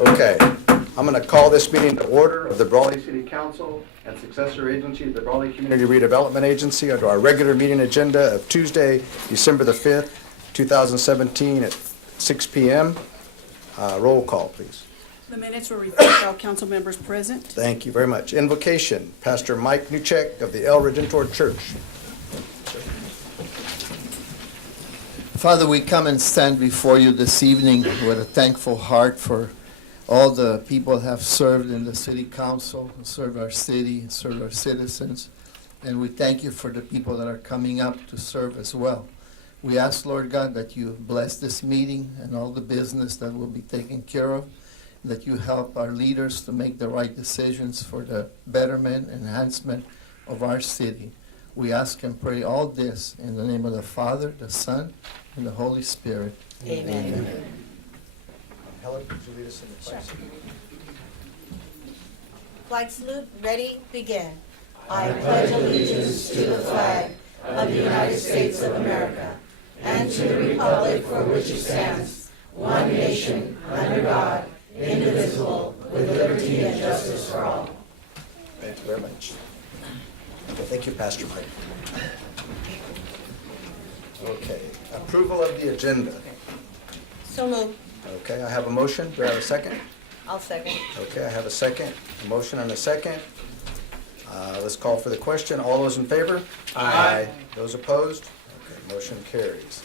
Okay, I'm going to call this meeting to order of the Brawley City Council and successor agency, the Brawley Community Redevelopment Agency, under our regular meeting agenda of Tuesday, December the 5th, 2017 at 6 p.m. Roll call, please. The minutes will reflect all council members present. Thank you very much. Invocation, Pastor Mike Newcheck of the El Redentor Church. Father, we come and stand before you this evening with a thankful heart for all the people that have served in the city council, served our city, served our citizens. And we thank you for the people that are coming up to serve as well. We ask, Lord God, that you bless this meeting and all the business that will be taken care of, that you help our leaders to make the right decisions for the betterment, enhancement of our city. We ask and pray all this in the name of the Father, the Son, and the Holy Spirit. Amen. Amen. Helen, could you lead us in the flag salute? Flag salute, ready, begin. I pledge allegiance to the flag of the United States of America and to the republic for which it stands, one nation, under God, indivisible, with liberty and justice for all. Thank you very much. Okay, thank you, Pastor Mike. Okay, approval of the agenda. So moved. Okay, I have a motion. Do I have a second? I'll second. Okay, I have a second. A motion and a second. Let's call for the question. All those in favor? Aye. Those opposed? Okay, motion carries.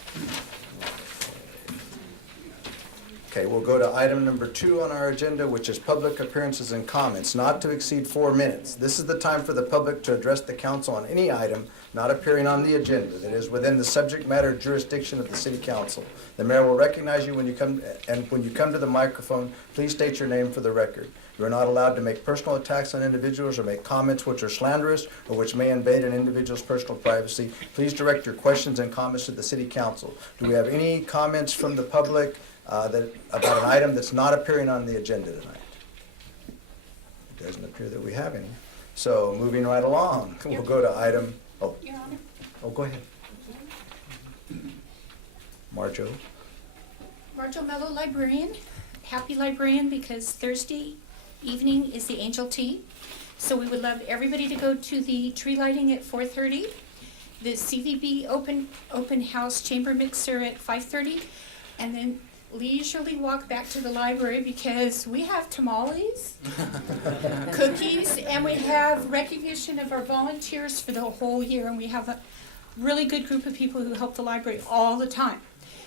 Okay, we'll go to item number 2 on our agenda, which is public appearances and comments, not to exceed 4 minutes. This is the time for the public to address the council on any item not appearing on the agenda that is within the subject matter jurisdiction of the city council. The mayor will recognize you when you come, and when you come to the microphone, please state your name for the record. You are not allowed to make personal attacks on individuals or make comments which are slanderous or which may invade an individual's personal privacy. Please direct your questions and comments to the city council. Do we have any comments from the public about an item that's not appearing on the agenda tonight? It doesn't appear that we have any. So moving right along, we'll go to item, Your Honor. go ahead. Marjo. Marjo Mello, librarian. Happy librarian because Thursday evening is the Angel Tea. So we would love everybody to go to the tree lighting at 4:30. The CVB open house chamber mixer at 5:30. And then leisurely walk back to the library because we have tamales, cookies, and we have recognition of our volunteers for the whole year. And we have a really good group of people who help the library all the time.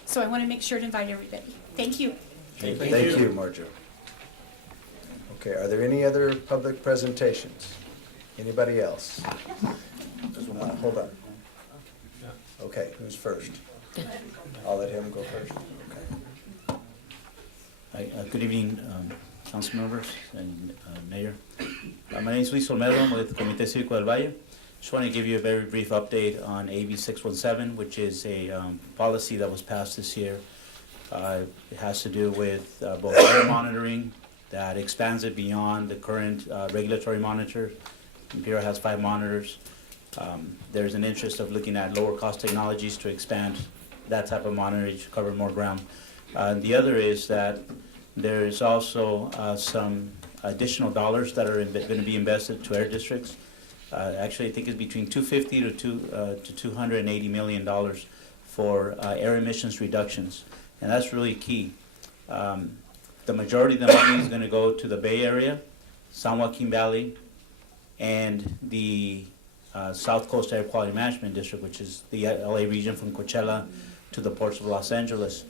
So I want to make sure to invite everybody. Thank you. Thank you, Marjo. Okay, are there any other public presentations? Anybody else? Hold on. Okay, who's first? I'll let him go first. Okay. Hi, good evening, council members and mayor. My name is Luis Olmedo. I'm with Comité Cívico del Valle. Just want to give you a very brief update on AB 617, which is a policy that was passed this year. It has to do with both air monitoring that expands it beyond the current regulatory monitor. Imperial has 5 monitors. There's an interest of looking at lower cost technologies to expand that type of monitoring to cover more ground. The other is that there's also some additional dollars that are going to be invested to air districts. Actually, I think it's between $250 to $280 million for air emissions reductions, and that's really key. The majority of the money is going to go to the Bay Area, San Joaquin Valley, and the South Coast Air Quality Management District, which is the LA region from Coachella to the ports of Los Angeles.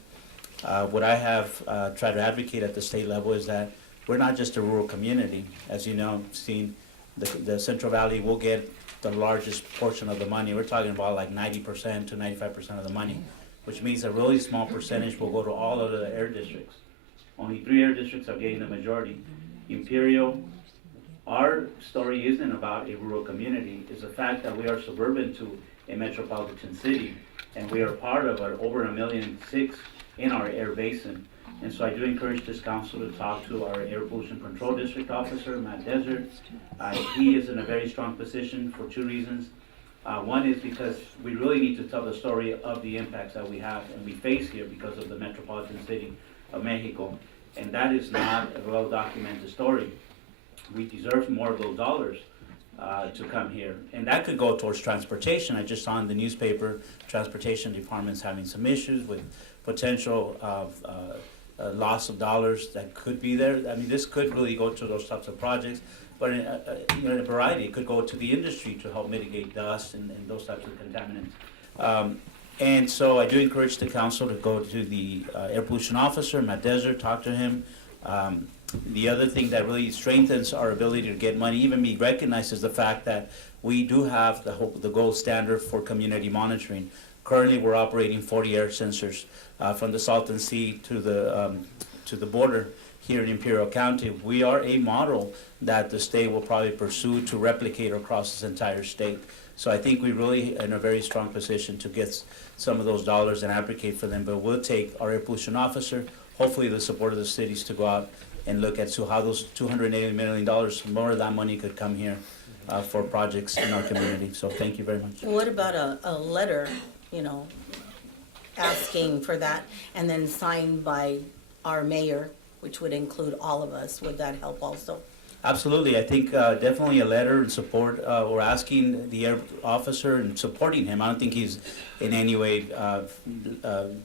What I have tried to advocate at the state level is that we're not just a rural community. As you know, seen the Central Valley will get the largest portion of the money. We're talking about like 90% to 95% of the money, which means a really small percentage will go to all of the air districts. Only 3 air districts are getting the majority. Imperial, our story isn't about a rural community. It's the fact that we are suburban to a metropolitan city, and we are part of over 1.6 million in our air basin. And so I do encourage this council to talk to our Air Pollution Control District Officer, Matt Desert. He is in a very strong position for 2 reasons. One is because we really need to tell the story of the impacts that we have and we face here because of the metropolitan city of Mexico. And that is not a well-documented story. We deserve more of those dollars to come here. And that could go towards transportation. I just saw in the newspaper, transportation department's having some issues with potential loss of dollars that could be there. I mean, this could really go to those types of projects, but in a variety. It could go to the industry to help mitigate dust and those types of contaminants. And so I do encourage the council to go to the air pollution officer, Matt Desert, talk to him. The other thing that really strengthens our ability to get money, even be recognized, is the fact that we do have the gold standard for community monitoring. Currently, we're operating 40 air sensors from the Salton Sea to the border here in Imperial County. We are a model that the state will probably pursue to replicate across this entire state. So I think we're really in a very strong position to get some of those dollars and advocate for them. But we'll take our air pollution officer, hopefully the support of the cities, to go out and look at how those $280 million, more of that money could come here for projects in our community. So thank you very much. What about a letter, asking for that, and then signed by our mayor, which would include all of us? Would that help also? Absolutely. I think definitely a letter in support or asking the air officer and supporting him. I don't think he's in any way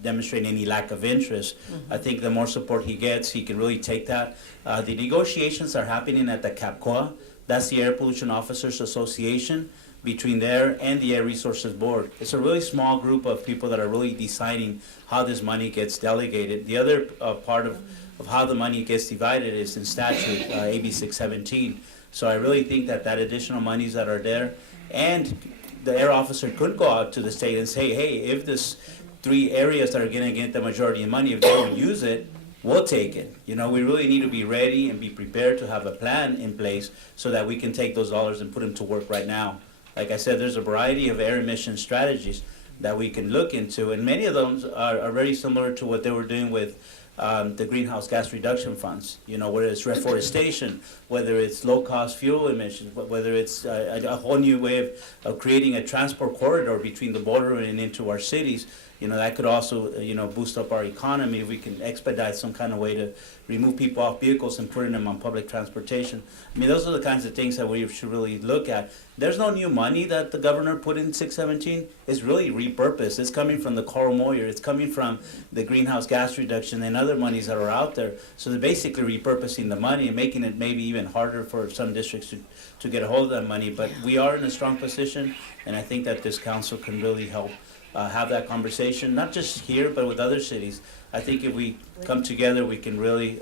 demonstrating any lack of interest. I think the more support he gets, he can really take that. The negotiations are happening at the CAPCOA. That's the Air Pollution Officers Association, between there and the Air Resources Board. It's a really small group of people that are really deciding how this money gets delegated. The other part of how the money gets divided is in statute, AB 617. So I really think that additional monies that are there, and the air officer could go out to the state and say, hey, if this 3 areas that are going to get the majority of money, if they don't use it, we'll take it. We really need to be ready and be prepared to have a plan in place so that we can take those dollars and put them to work right now. Like I said, there's a variety of air emission strategies that we can look into, and many of them are very similar to what they were doing with the greenhouse gas reduction funds. Whether it's reforestation, whether it's low-cost fuel emissions, whether it's a whole new way of creating a transport corridor between the border and into our cities. That could also, boost up our economy if we can expedite some kind of way to remove people off vehicles and putting them on public transportation. I mean, those are the kinds of things that we should really look at. There's no new money that the governor put in 617. It's really repurposed. It's coming from the Coral Moyer. It's coming from the greenhouse gas reduction and other monies that are out there. So they're basically repurposing the money and making it maybe even harder for some districts to get a hold of that money. But we are in a strong position, and I think that this council can really help have that conversation, not just here, but with other cities. I think if we come together, we can really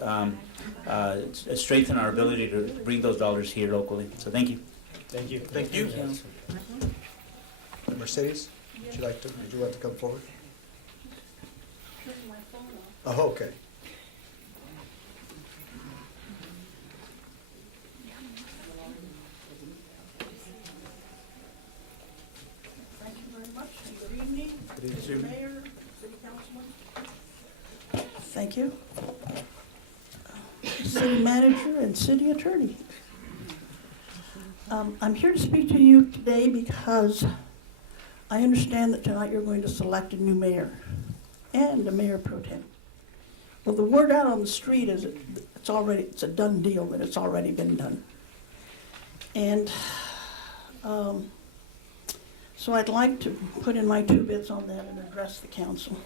strengthen our ability to bring those dollars here locally. So thank you. Thank you. Thank you. Mercedes, would you like to come forward? Oh, okay. Thank you very much. Good evening, Mr. Mayor, City Councilman. Thank you. City Manager and City Attorney. I'm here to speak to you today because I understand that tonight you're going to select a new mayor and a mayor pro tem. Well, the word out on the street is it's a done deal, that it's already been done. And so I'd like to put in my 2 bits on that and address the council.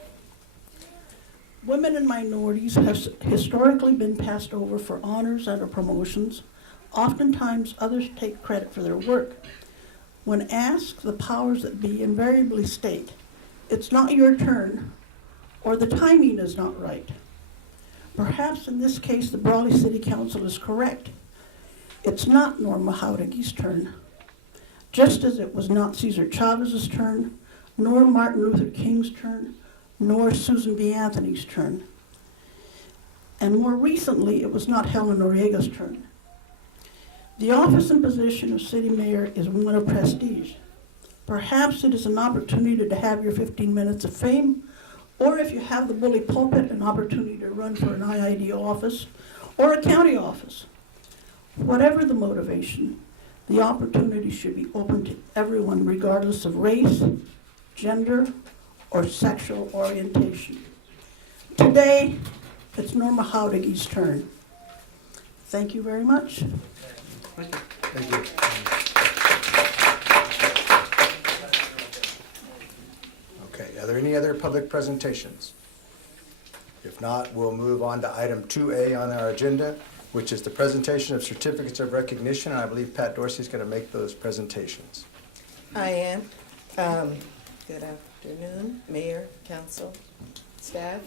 Women and minorities have historically been passed over for honors and promotions. Oftentimes, others take credit for their work. When asked, the powers that be invariably state, it's not your turn, or the timing is not right. Perhaps in this case, the Brawley City Council is correct. It's not Norma Jauregui's turn, just as it was not Cesar Chavez's turn, nor Martin Luther King's turn, nor Susan B. Anthony's turn. And more recently, it was not Helen Noriega's turn. The office and position of city mayor is one of prestige. Perhaps it is an opportunity to have your 15 minutes of fame, or if you have the bully pulpit, an opportunity to run for an IID office or a county office. Whatever the motivation, the opportunity should be open to everyone regardless of race, gender, or sexual orientation. Today, It's Norma Howdige's turn. Thank you very much. Thank you. Okay, are there any other public presentations? If not, we'll move on to item 2A on our agenda, which is the presentation of certificates of recognition. And I believe Pat Dorsey's going to make those presentations. I am. Good afternoon, Mayor, Council, staff.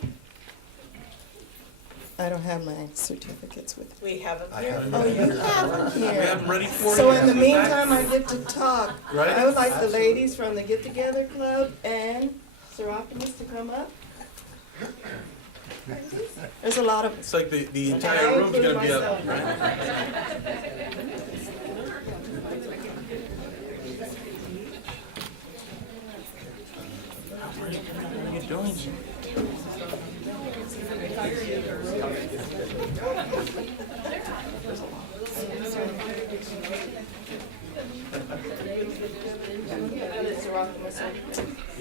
I don't have my certificates with me. We have them I here. have Oh, you have them here. We have them ready for you. So in the meantime, I get to talk. Right. I would like the ladies from the Get Together Club and Sir Optimus to come up. There's a lot of It's like the entire room's gonna be up, right? What are you doing here?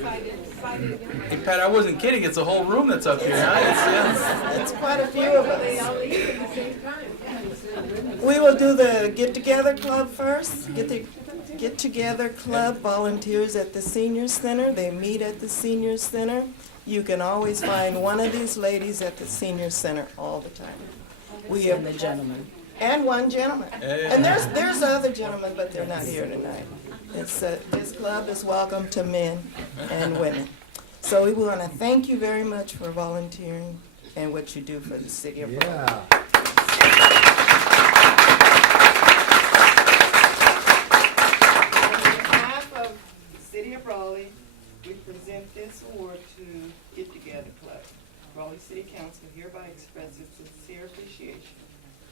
Hey Pat, I wasn't kidding. It's a whole room that's up here. Huh? It's quite a few of us. We will do the Get Together Club first. Get Together Club volunteers at the Senior Center. They meet at the Senior Center. You can always find one of these ladies at the Senior Center all the time. We have the gentleman. And one gentleman. And there's other gentlemen, but they're not here tonight. This club is welcome to men and women. So we want to thank you very much for volunteering and what you do for the city of Brawley. On behalf of the city of Brawley, we present this award to Get Together Club. Brawley City Council hereby expresses sincere appreciation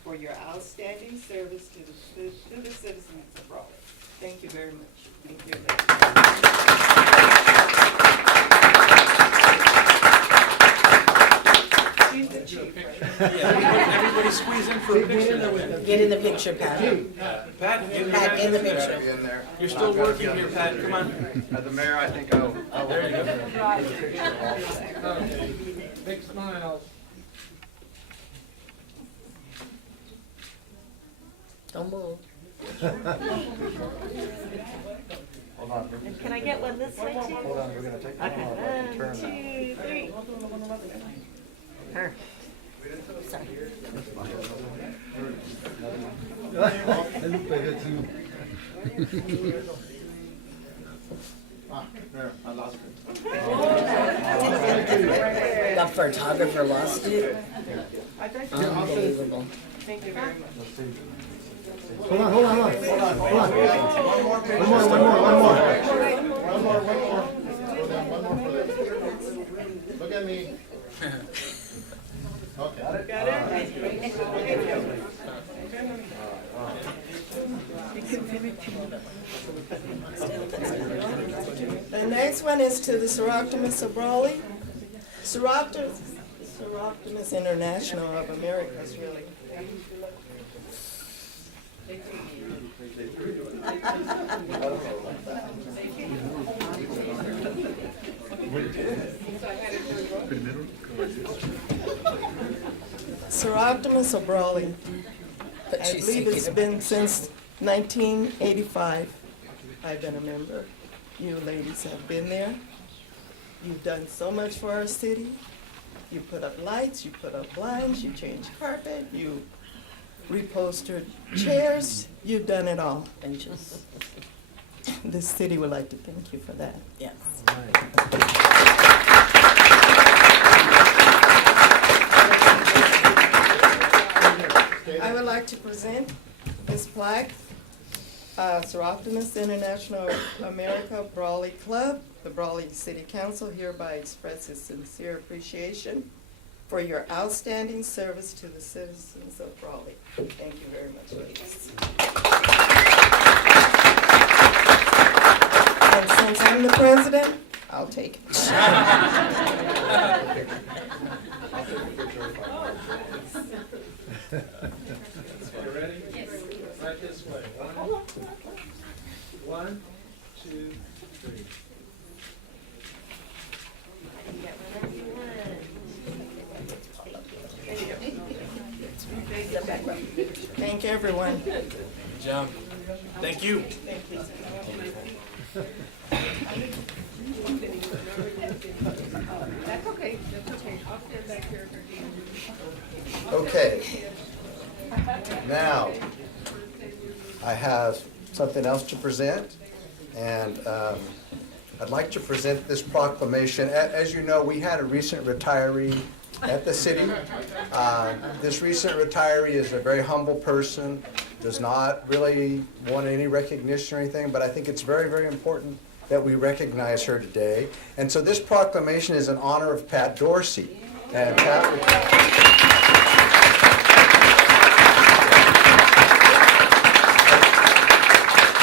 for your outstanding service to the citizens of Brawley. Thank you very much. Thank you. She's the chief. Everybody squeeze in for a picture. Get in the picture, Pat. Pat, Pat, in the picture. you're still working here, Pat. Come on. As the mayor, I think I'll There you go. big smiles. Don't move. Hold on, Can I get one this way too? hold on, we're gonna take that off and turn that. 2, 3. Her. Sorry. There, I lost it. The photographer lost it. Unbelievable. Thank you very much. Hold on. One more. Look at me. Okay. Got it? The next one is to the Sir Optimus of Brawley. Sir Optimus International of Americas, really. Sir Optimus of Brawley. I believe it's been since 1985 I've been a member. You ladies have been there. You've done so much for our city. You put up lights, you put up blinds, you changed carpet, you reupholstered chairs. You've done it all. Benches. This city would like to thank you for that. Yes. I would like to present this plaque, Sir Optimus International America Brawley Club. The Brawley City Council hereby expresses sincere appreciation for your outstanding service to the citizens of Brawley. Thank you very much, ladies. And since I'm the president, I'll take it. You ready? Yes. Right this way. One, two, three. thank everyone. Good job. Thank you. Okay. Now, I have something else to present, and I'd like to present this proclamation. As you know, we had a recent retiree at the city. This recent retiree is a very humble person, does not really want any recognition or anything, but I think it's very, very important that we recognize her today. And so this proclamation is in honor of Pat Dorsey. And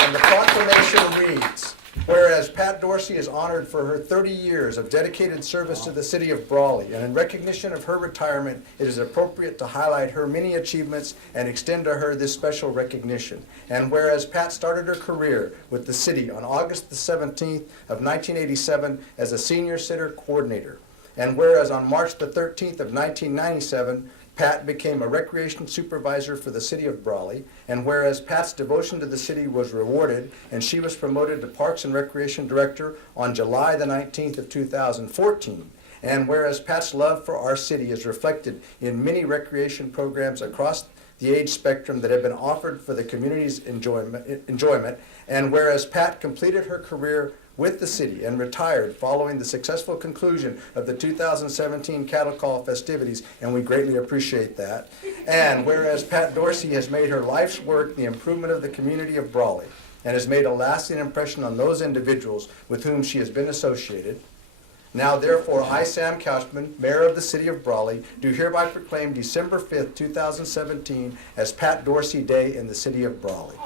And the proclamation reads, whereas Pat Dorsey is honored for her 30 years of dedicated service to the city of Brawley, and in recognition of her retirement, it is appropriate to highlight her many achievements and extend to her this special recognition. And whereas Pat started her career with the city on August the 17th of 1987 as a senior center coordinator, and whereas on March the 13th of 1997, Pat became a recreation supervisor for the city of Brawley, and whereas Pat's devotion to the city was rewarded and she was promoted to Parks and Recreation Director on July the 19th of 2014, and whereas Pat's love for our city is reflected in many recreation programs across the age spectrum that have been offered for the community's enjoyment, and whereas Pat completed her career with the city and retired following the successful conclusion of the 2017 cattle call festivities, and we greatly appreciate that. And whereas Pat Dorsey has made her life's work the improvement of the community of Brawley and has made a lasting impression on those individuals with whom she has been associated, now therefore I, Sam Couchman, Mayor of the City of Brawley, do hereby proclaim December 5th, 2017 as Pat Dorsey Day in the City of Brawley.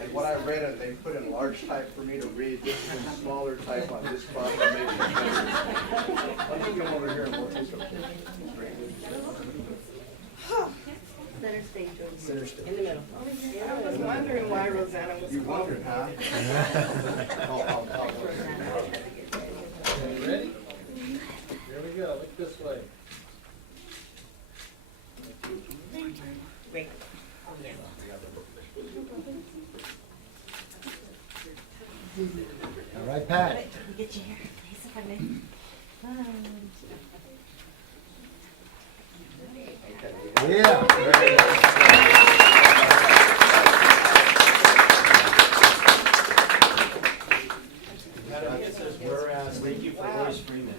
And what I read, they put in large type for me to read. This is in smaller type on this proclamation. Let me come over here and we'll take a Center stage. center stage. In the middle. I was wondering why Rosanna was You wondered, huh? You ready? Here we go. Look this way. Wait. All right, Pat. Get you here. Please, if I may. Yeah. Whereas, Thank you for voice streaming.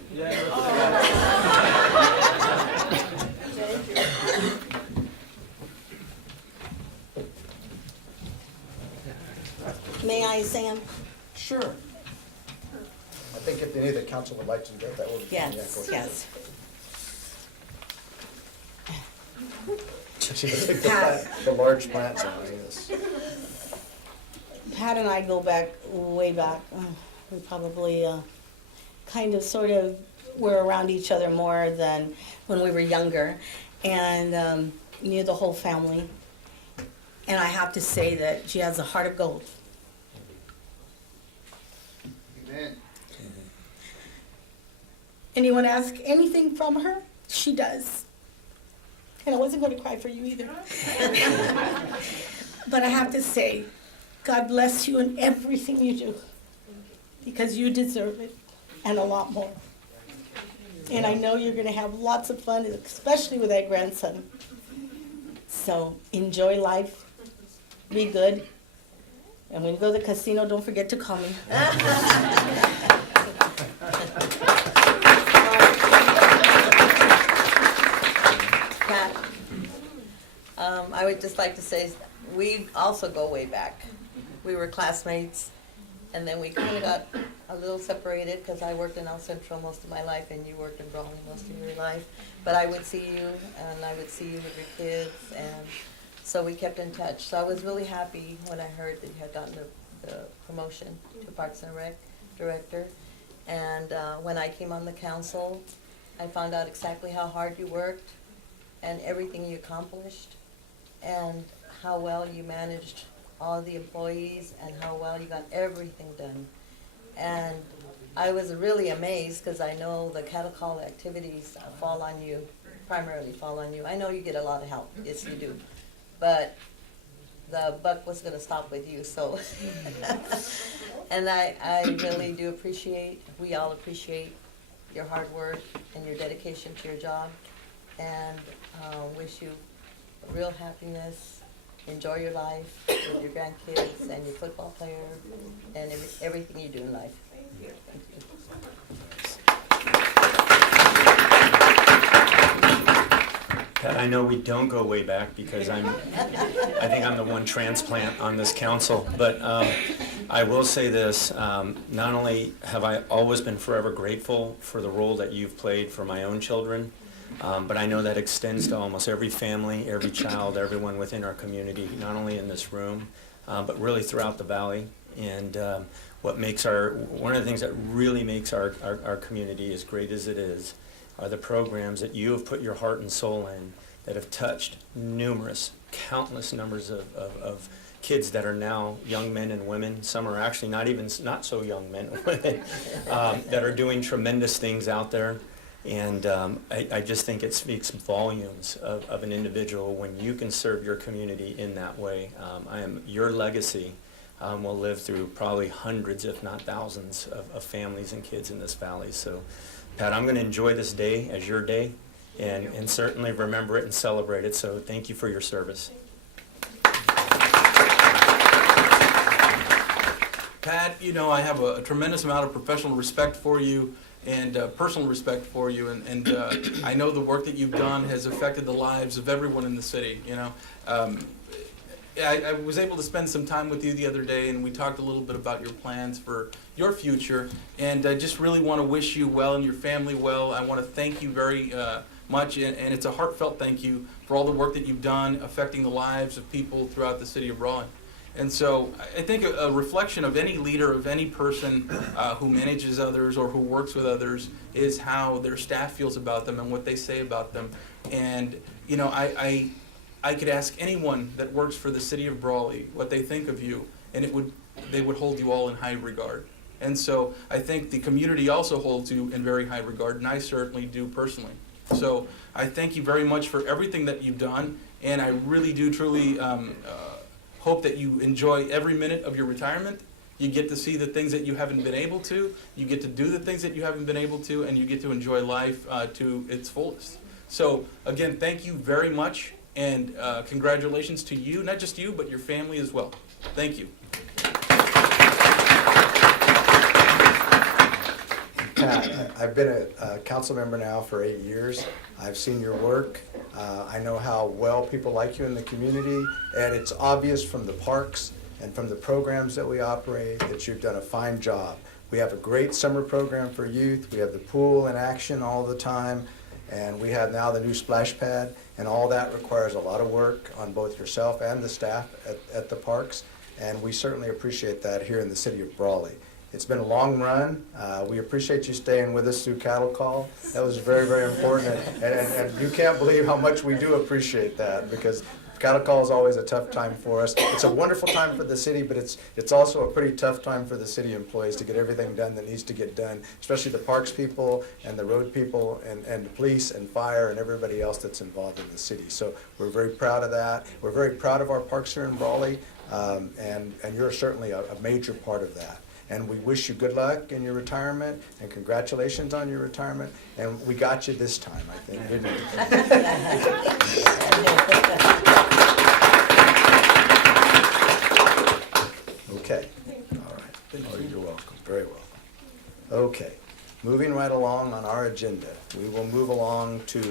May I, Sam? sure. I think if any of the council would like to do that would be. Yes, yes. She would take the large plants out, yes. Pat and I go back, way back. We probably kind of, sort of, were around each other more than when we were younger, and knew the whole family. And I have to say that she has a heart of gold. Amen. Anyone ask anything from her? She does. And I wasn't going to cry for you either. But I have to say, God bless you in everything you do, because you deserve it, and a lot more. And I know you're going to have lots of fun, especially with that grandson. So enjoy life, be good, and when you go to the casino, don't forget to call me. Pat, I would just like to say, we also go way back. We were classmates, and then we kind of got a little separated because I worked in El Centro most of my life and you worked in Brawley most of your life. But I would see you, and I would see you with your kids, and So we kept in touch. So I was really happy when I heard that you had gotten the promotion to Parks and Rec Director. And when I came on the council, I found out exactly how hard you worked and everything you accomplished and how well you managed all the employees and how well you got everything done. And I was really amazed because I know the cattle call activities fall on you, primarily fall on you. I know you get a lot of help, yes you do, but the buck was going to stop with you, so. And I really do appreciate, we all appreciate your hard work and your dedication to your job, and wish you real happiness. Enjoy your life with your grandkids and your football player and everything you do in life. Thank you. Pat, I know we don't go way back because I think I'm the one transplant on this council, but I will say this, not only have I always been forever grateful for the role that you've played for my own children, but I know that extends to almost every family, every child, everyone within our community, not only in this room, but really throughout the valley. And one of the things that really makes our community as great as it is are the programs that you have put your heart and soul in that have touched countless numbers of kids that are now young men and women. Some are actually not so young men and women that are doing tremendous things out there. And I just think it speaks volumes of an individual when you can serve your community in that way. Your legacy will live through probably hundreds, if not thousands, of families and kids in this valley. So, Pat, I'm going to enjoy this day as your day and certainly remember it and celebrate it. So thank you for your service. Pat, you know, I have a tremendous amount of professional respect for you and personal respect for you, and I know the work that you've done has affected the lives of everyone in the city, you know. I was able to spend some time with you the other day, and we talked a little bit about your plans for your future, and I just really want to wish you well and your family well. I want to thank you very much, and it's a heartfelt thank you for all the work that you've done affecting the lives of people throughout the city of Brawley. And so I think a reflection of any leader, of any person who manages others or who works with others, is how their staff feels about them and what they say about them. And, you know, I could ask anyone that works for the city of Brawley what they think of you, and they would hold you all in high regard. And so I think the community also holds you in very high regard, and I certainly do personally. So I thank you very much for everything that you've done, and I really do truly hope that you enjoy every minute of your retirement. You get to see the things that you haven't been able to, you get to do the things that you haven't been able to, and you get to enjoy life to its fullest. So again, thank you very much, and congratulations to you, not just you, but your family as well. Thank you. Pat, I've been a council member now for 8 years. I've seen your work. I know how well people like you in the community, and it's obvious from the parks and from the programs that we operate that you've done a fine job. We have a great summer program for youth. We have the pool in action all the time, and we have now the new splash pad, and all that requires a lot of work on both yourself and the staff at the parks, and we certainly appreciate that here in the city of Brawley. It's been a long run. We appreciate you staying with us through cattle call. That was very, very important, and you can't believe how much we do appreciate that, because cattle call is always a tough time for us. It's a wonderful time for the city, but it's also a pretty tough time for the city employees to get everything done that needs to get done, especially the parks people and the road people and the police and fire and everybody else that's involved in the city. So we're very proud of that. We're very proud of our parks here in Brawley, and you're certainly a major part of that. And we wish you good luck in your retirement, and congratulations on your retirement. And we got you this time, I think, didn't we? Okay. All right. Oh, you're welcome. Very welcome. Okay. Moving right along on our agenda, we will move along to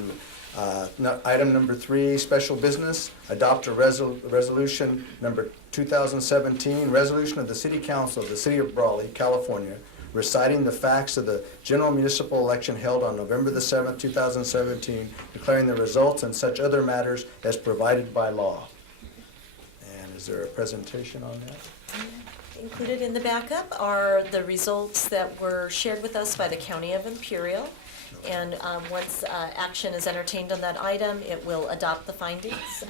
item number 3, special business. Adopt a resolution number 2017, resolution of the City Council of the City of Brawley, California, reciting the facts of the general municipal election held on November the 7th, 2017, declaring the results and such other matters as provided by law. Is there a presentation on that? Included in the backup are the results that were shared with us by the County of Imperial. And once action is entertained on that item, it will adopt the findings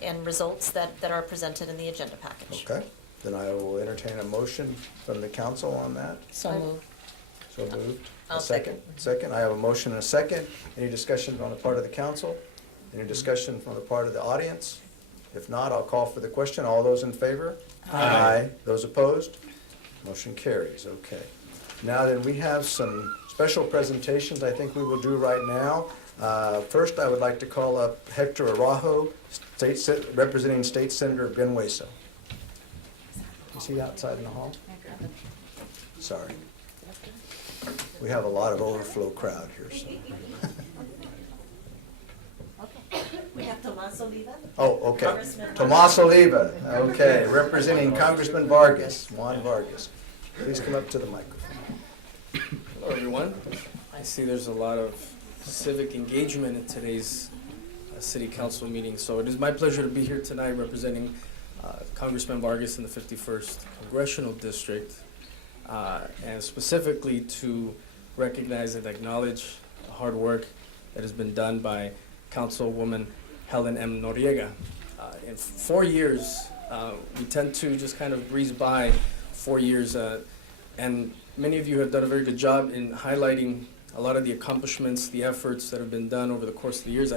and results that are presented in the agenda package. Okay, then I will entertain a motion from the council on that. So moved. So moved. I'll A second. Second, I have a motion and a second. Any discussion on the part of the council? Any discussion from the part of the audience? If not, I'll call for the question. All those in favor? Aye. Those opposed? Motion carries, okay. Now then, we have some special presentations I think we will do right now. First, I would like to call up Hector Araujo, representing State Senator Ben Hueso. Is he outside in the hall? Sorry. We have a lot of overflow crowd here, so. We have Tomas Oliva. Oh, okay. Congressman Tomas Oliva, okay, representing Congressman Vargas, Juan Vargas. Please come up to the microphone. Hello, everyone. I see there's a lot of civic engagement in today's City Council meeting, so it is my pleasure to be here tonight representing Congressman Vargas in the 51st Congressional District, and specifically to recognize and acknowledge the hard work that has been done by Councilwoman Helen M. Noriega. In 4 years, we tend to just kind of breeze by 4 years, and many of you have done a very good job in highlighting a lot of the accomplishments, the efforts that have been done over the course of the years.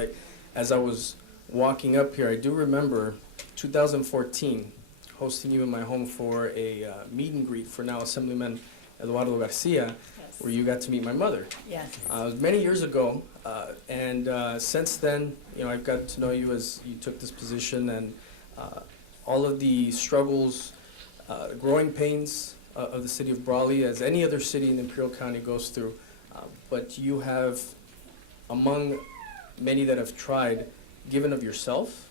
As I was walking up here, I do remember 2014 hosting you in my home for a meet and greet for now Assemblyman Eduardo Garcia, where you got to meet my mother. Yes. It was many years ago, and since then, I've gotten to know you as you took this position, and all of the struggles, growing pains of the city of Brawley, as any other city in Imperial County goes through. But you have, among many that have tried, given of yourself.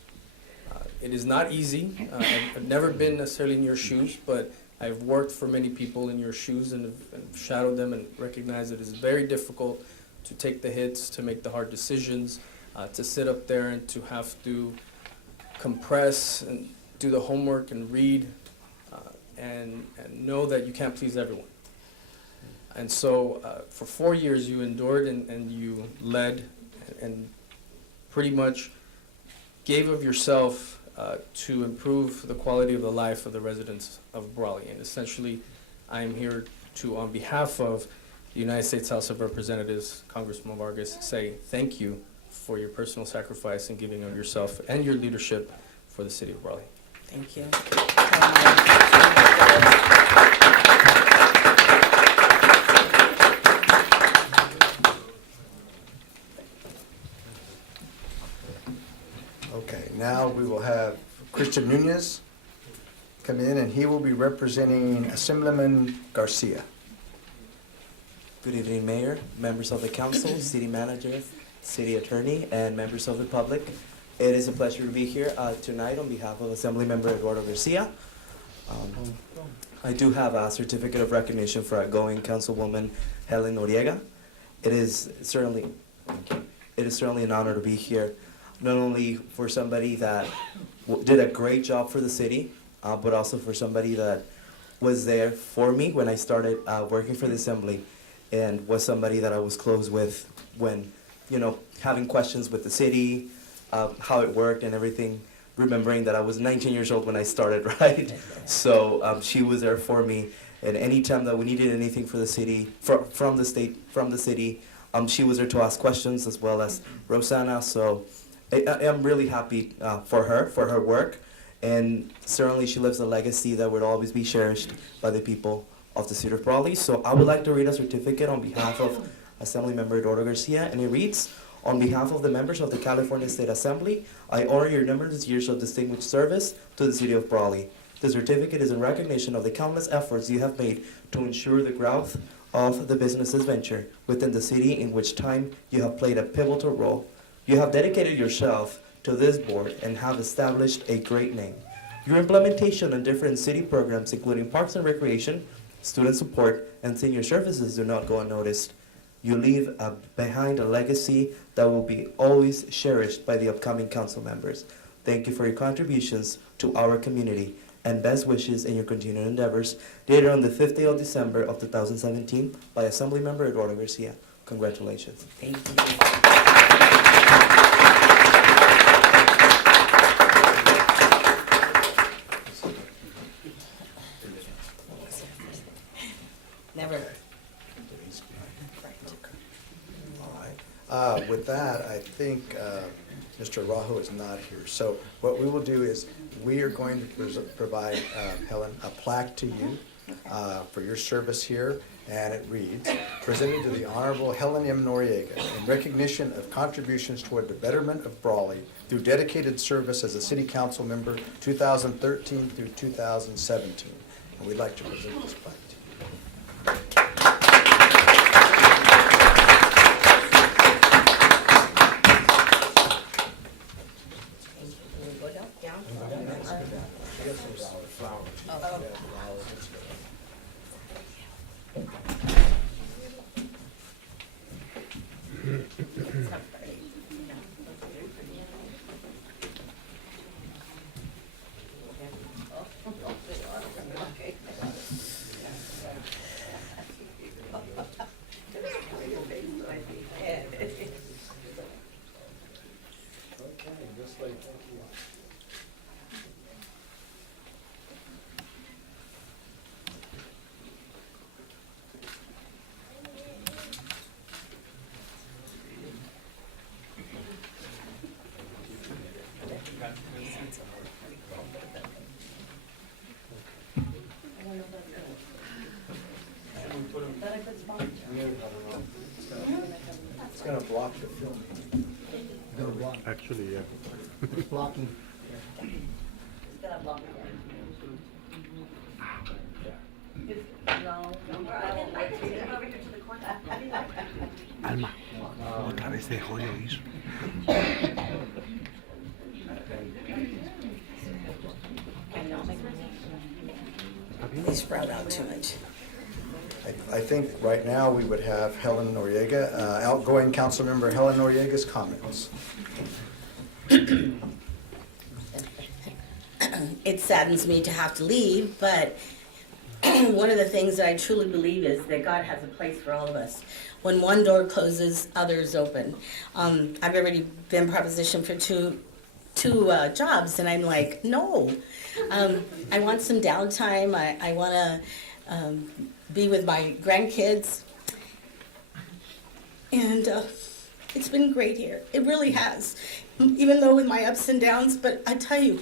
It is not easy. I've never been necessarily in your shoes, but I've worked for many people in your shoes and have shadowed them and recognized that it is very difficult to take the hits, to make the hard decisions, to sit up there and to have to compress and do the homework and read and know that you can't please everyone. And so for 4 years you endured and you led and pretty much gave of yourself to improve the quality of the life of the residents of Brawley. And essentially, I am here to, on behalf of the United States House of Representatives, Congressman Vargas, say thank you for your personal sacrifice and giving of yourself and your leadership for the city of Brawley. Thank you. Okay, now we will have Christian Nunez come in, and he will be representing Assemblyman Garcia. Good evening, Mayor, members of the council, city manager, city attorney, and members of the public. It is a pleasure to be here tonight on behalf of Assemblymember Eduardo Garcia. I do have a certificate of recognition for outgoing Councilwoman Helen Noriega. It is certainly an honor to be here, not only for somebody that did a great job for the city, but also for somebody that was there for me when I started working for the Assembly, and was somebody that I was close with when, having questions with the city, how it worked and everything, remembering that I was 19 years old when I started, right? So she was there for me, and anytime that we needed anything for the city, from the city, she was there to ask questions, as well as Rosanna. So I am really happy for her work, and certainly she lives a legacy that would always be cherished by the people of the city of Brawley. So I would like to read a certificate on behalf of Assemblymember Eduardo Garcia, and it reads, on behalf of the members of the California State Assembly, I honor your numerous years of distinguished service to the city of Brawley. The certificate is in recognition of the countless efforts you have made to ensure the growth of the business's venture within the city, in which time you have played a pivotal role. You have dedicated yourself to this board and have established a great name. Your implementation on different city programs, including Parks and Recreation, student support, and senior services, do not go unnoticed. You leave behind a legacy that will be always cherished by the upcoming council members. Thank you for your contributions to our community and best wishes in your continued endeavors. Dated on the 5th day of December of 2017 by Assemblymember Eduardo Garcia. Congratulations. Thank you. Never. All right. With that, I think Mr. Rajo is not here. So what we will do is we are going to provide, Helen, a plaque to you for your service here. And it reads, presented to the Honorable Helen M. Noriega in recognition of contributions toward the betterment of Brawley through dedicated service as a city council member 2013 through 2017. And we'd like to present this plaque to you. It's going to block the film. Actually, yeah. It's blocking. Alma, otra vez dejó de oír. They sprout out too much. I think right now we would have Helen Noriega, outgoing council member Helen Noriega's comments. It saddens me to have to leave, but one of the things that I truly believe is that God has a place for all of us. When one door closes, others open. I've already been propositioned for two jobs, and I'm like, no. I want some downtime. I want to be with my grandkids. And it's been great here. It really has. Even though with my ups and downs, but I tell you,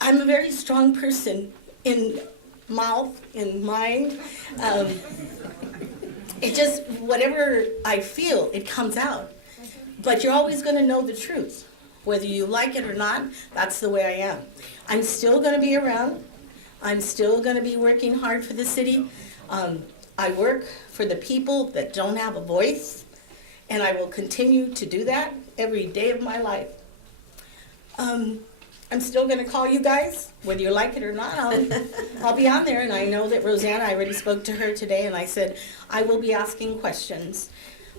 I'm a very strong person in mouth, in mind. It just, whatever I feel, it comes out. But you're always going to know the truth. Whether you like it or not, that's the way I am. I'm still going to be around. I'm still going to be working hard for the city. I work for the people that don't have a voice, and I will continue to do that every day of my life. I'm still going to call you guys, whether you like it or not. I'll be on there, and I know that Rosanna, I already spoke to her today, and I said I will be asking questions.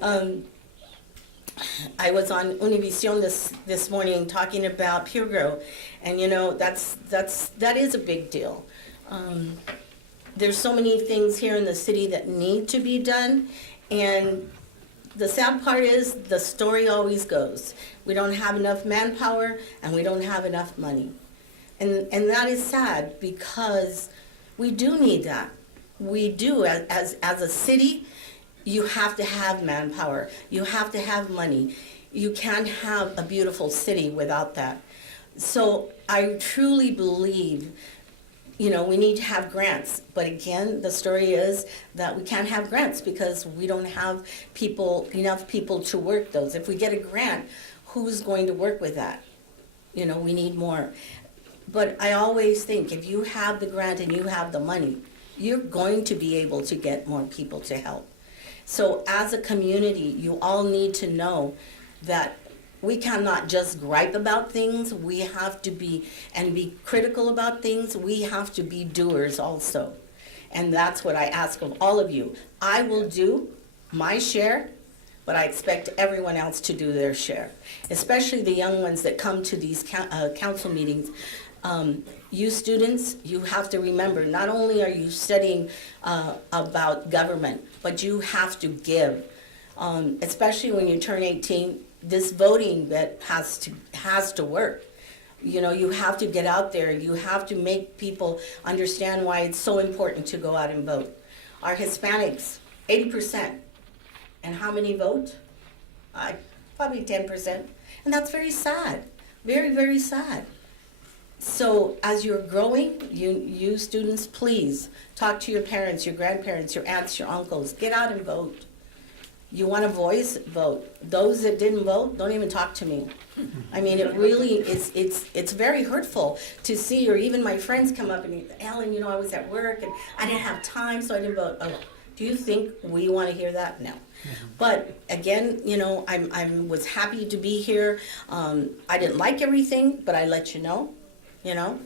I was on Univision this morning talking about Pure Grow, and you know that is a big deal. There's so many things here in the city that need to be done, and the sad part is the story always goes. We don't have enough manpower and we don't have enough money. And that is sad because we do need that. We do. As a city, you have to have manpower. You have to have money. You can't have a beautiful city without that. So I truly believe, you know, we need to have grants. But again, the story is that we can't have grants because we don't have enough people to work those. If we get a grant, who's going to work with that? You know, we need more. But I always think if you have the grant and you have the money, you're going to be able to get more people to help. So as a community, you all need to know that we cannot just gripe about things. We have to be critical about things. We have to be doers also. And that's what I ask of all of you. I will do my share, but I expect everyone else to do their share, especially the young ones that come to these council meetings. You students, you have to remember, not only are you studying about government, but you have to give. Especially when you turn 18, this voting that has to work. You know, you have to get out there. You have to make people understand why it's so important to go out and vote. Our Hispanics, 80%. And how many vote? Probably 10%. And that's very sad. Very, very sad. So as you're growing, you students, please talk to your parents, your grandparents, your aunts, your uncles. Get out and vote. You want a voice? Vote. Those that didn't vote, don't even talk to me. I mean, it really is, it's very hurtful to see, or even my friends come up and, Ellen, you know, I was at work and I didn't have time, so I didn't vote. Oh, do you think we want to hear that? No. But again, you know, I was happy to be here. I didn't like everything, but I let you know. You know,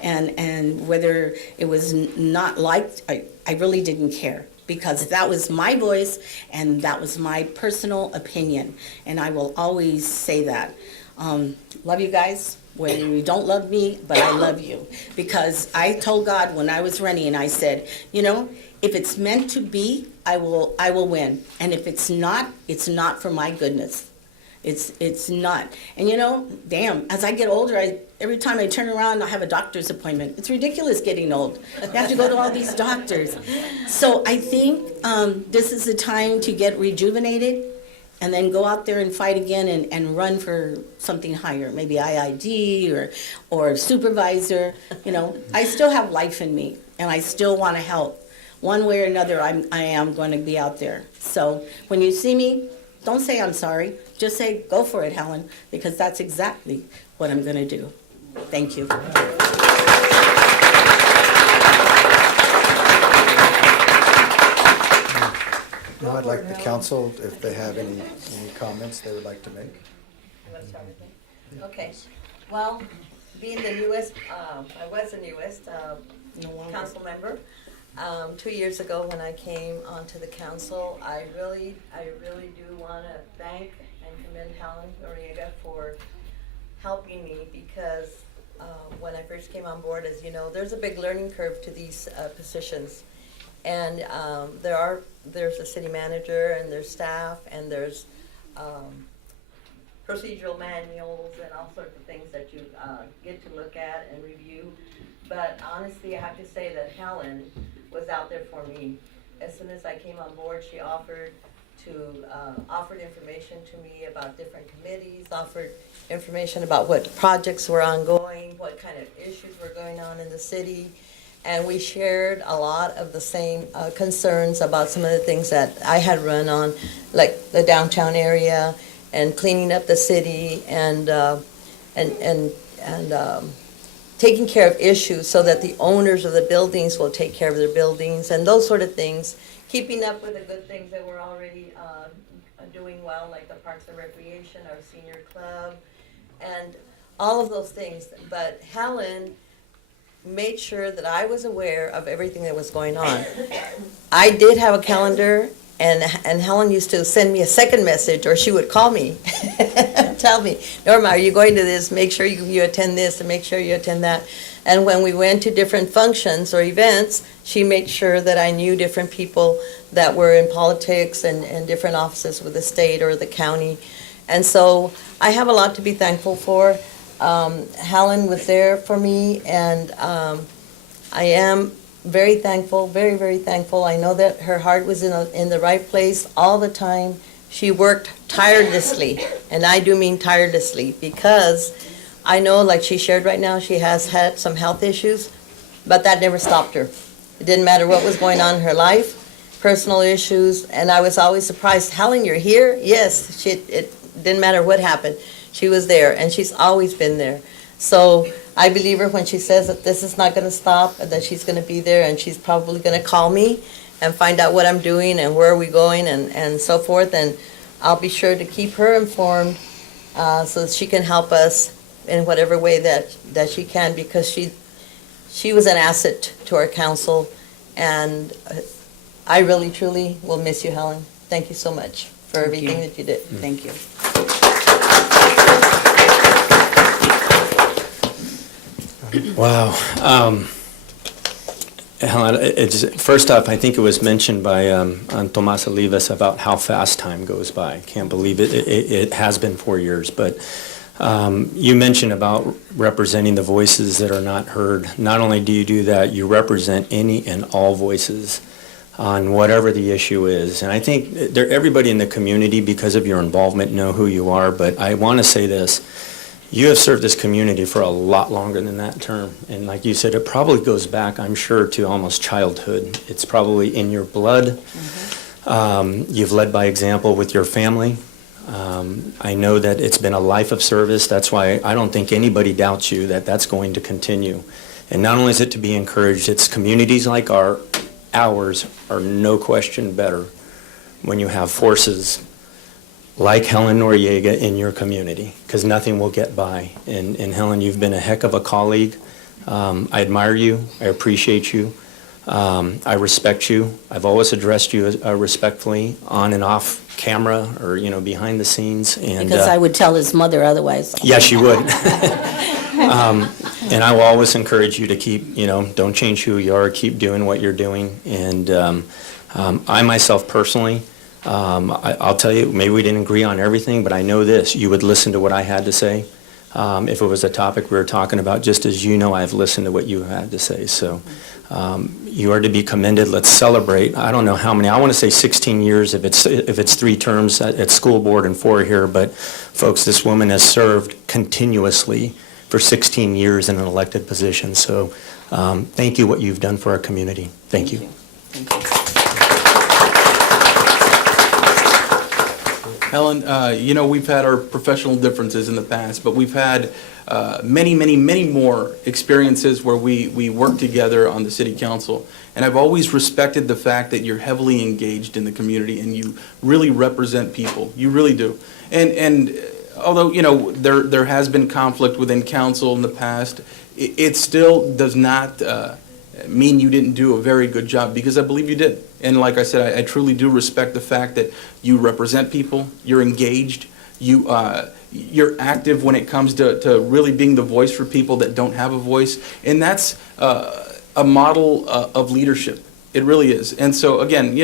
and whether it was not liked, I really didn't care, because that was my voice and that was my personal opinion, and I will always say that. Love you guys, whether you don't love me, but I love you, because I told God when I was running, and I said, you know, if it's meant to be, I will win, and if it's not for my goodness. It's not. And you know, damn, as I get older, every time I turn around, I have a doctor's appointment. It's ridiculous getting old. You have to go to all these doctors. So I think this is the time to get rejuvenated and then go out there and fight again and run for something higher, maybe IID or supervisor. You know, I still have life in me, and I still want to help. One way or another, I am going to be out there. So when you see me, don't say I'm sorry. Just say, go for it, Helen, because that's exactly what I'm going to do. Thank you. Now I'd like the council, if they have any comments they would like to make. You want to start with me? Okay. Well, being the newest, I was the newest council member. 2 years ago when I came onto the council, I really do want to thank and commend Helen Noriega for helping me, because when I first came on board, as you know, there's a big learning curve to these positions. And there's a city manager and there's staff and there's procedural manuals and all sorts of things that you get to look at and review. But honestly, I have to say that Helen was out there for me. As soon as I came on board, she offered information to me about different committees, offered information about what projects were ongoing, what kind of issues were going on in the city, and we shared a lot of the same concerns about some of the things that I had run on, like the downtown area and cleaning up the city and taking care of issues so that the owners of the buildings will take care of their buildings and those sort of things. Keeping up with the good things that we're already doing well, like the Parks and Recreation, our senior club, and all of those things. But Helen made sure that I was aware of everything that was going on. I did have a calendar, and Helen used to send me a second message, or she would call me and tell me, Norma, are you going to this? Make sure you attend this and make sure you attend that. And when we went to different functions or events, she made sure that I knew different people that were in politics and different offices with the state or the county. And so I have a lot to be thankful for. Helen was there for me, and I am very thankful, very, very thankful. I know that her heart was in the right place all the time. She worked tirelessly, and I do mean tirelessly, because I know, like she shared right now, she has had some health issues, but that never stopped her. It didn't matter what was going on in her life, personal issues, and I was always surprised, Helen, you're here? Yes, it didn't matter what happened. She was there, and she's always been there. So I believe her when she says that this is not going to stop, and that she's going to be there, and she's probably going to call me and find out what I'm doing and where are we going and so forth. And I'll be sure to keep her informed so that she can help us in whatever way that she can, because she was an asset to our council, and I really, truly will miss you, Helen. Thank you so much. for everything that you did. Thank you. Wow. Helen, first off, I think it was mentioned by Tomas Olivas about how fast time goes by. Can't believe it. It has been 4 years. But you mentioned about representing the voices that are not heard. Not only do you do that, you represent any and all voices on whatever the issue is. And I think everybody in the community, because of your involvement, know who you are. But I want to say this. You have served this community for a lot longer than that term. And like you said, it probably goes back, I'm sure, to almost childhood. It's probably in your blood. You've led by example with your family. I know that it's been a life of service. That's why I don't think anybody doubts you that that's going to continue. And not only is it to be encouraged, it's communities like ours are no question better when you have forces like Helen Noriega in your community, because nothing will get by. And Helen, you've been a heck of a colleague. I admire you. I appreciate you. I respect you. I've always addressed you respectfully on and off camera or, behind the scenes. And, Because I would tell his mother otherwise. yes, you would. And I will always encourage you to keep, don't change who you are, keep doing what you're doing. And I myself personally, I'll tell you, maybe we didn't agree on everything, but I know this, you would listen to what I had to say. If it was a topic we were talking about, just as you know, I've listened to what you had to say. So you are to be commended. Let's celebrate. I don't know how many. I want to say 16 years if it's 3 terms at school board and 4 here. But folks, this woman has served continuously for 16 years in an elected position. So thank you what you've done for our community. Thank you. Helen, we've had our professional differences in the past, but we've had many, many, many more experiences where we work together on the city council. And I've always respected the fact that you're heavily engaged in the community and you really represent people. You really do. And although, there has been conflict within council in the past, it still does not mean you didn't do a very good job, because I believe you did. And like I said, I truly do respect the fact that you represent people, you're engaged, you're active when it comes to really being the voice for people that don't have a voice. And that's a model of leadership. It really is. And so again,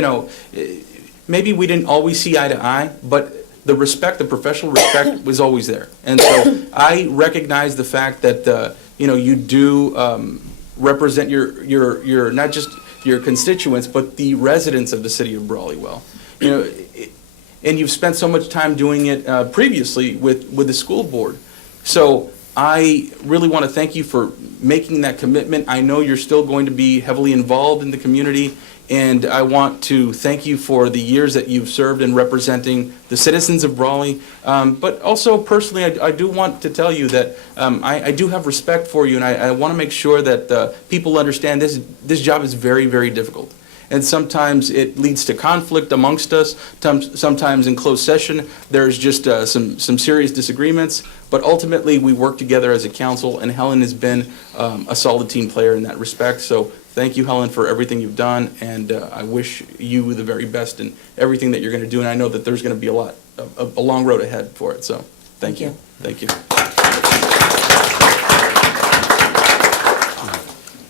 maybe we didn't always see eye to eye, but the respect, the professional respect was always there. And so I recognize the fact that, you do represent your not just your constituents, but the residents of the city of Brawley well. And you've spent so much time doing it previously with the school board. So I really want to thank you for making that commitment. I know you're still going to be heavily involved in the community, and I want to thank you for the years that you've served in representing the citizens of Brawley. But also personally, I do want to tell you that I do have respect for you, and I want to make sure that people understand this job is very, very difficult. And sometimes it leads to conflict amongst us. Sometimes in closed session, there's just some serious disagreements. But ultimately, we work together as a council, and Helen has been a solid team player in that respect. So thank you, Helen, for everything you've done, and I wish you the very best in everything that you're going to do. And I know that there's going to be a long road ahead for it. So thank you. Thank you.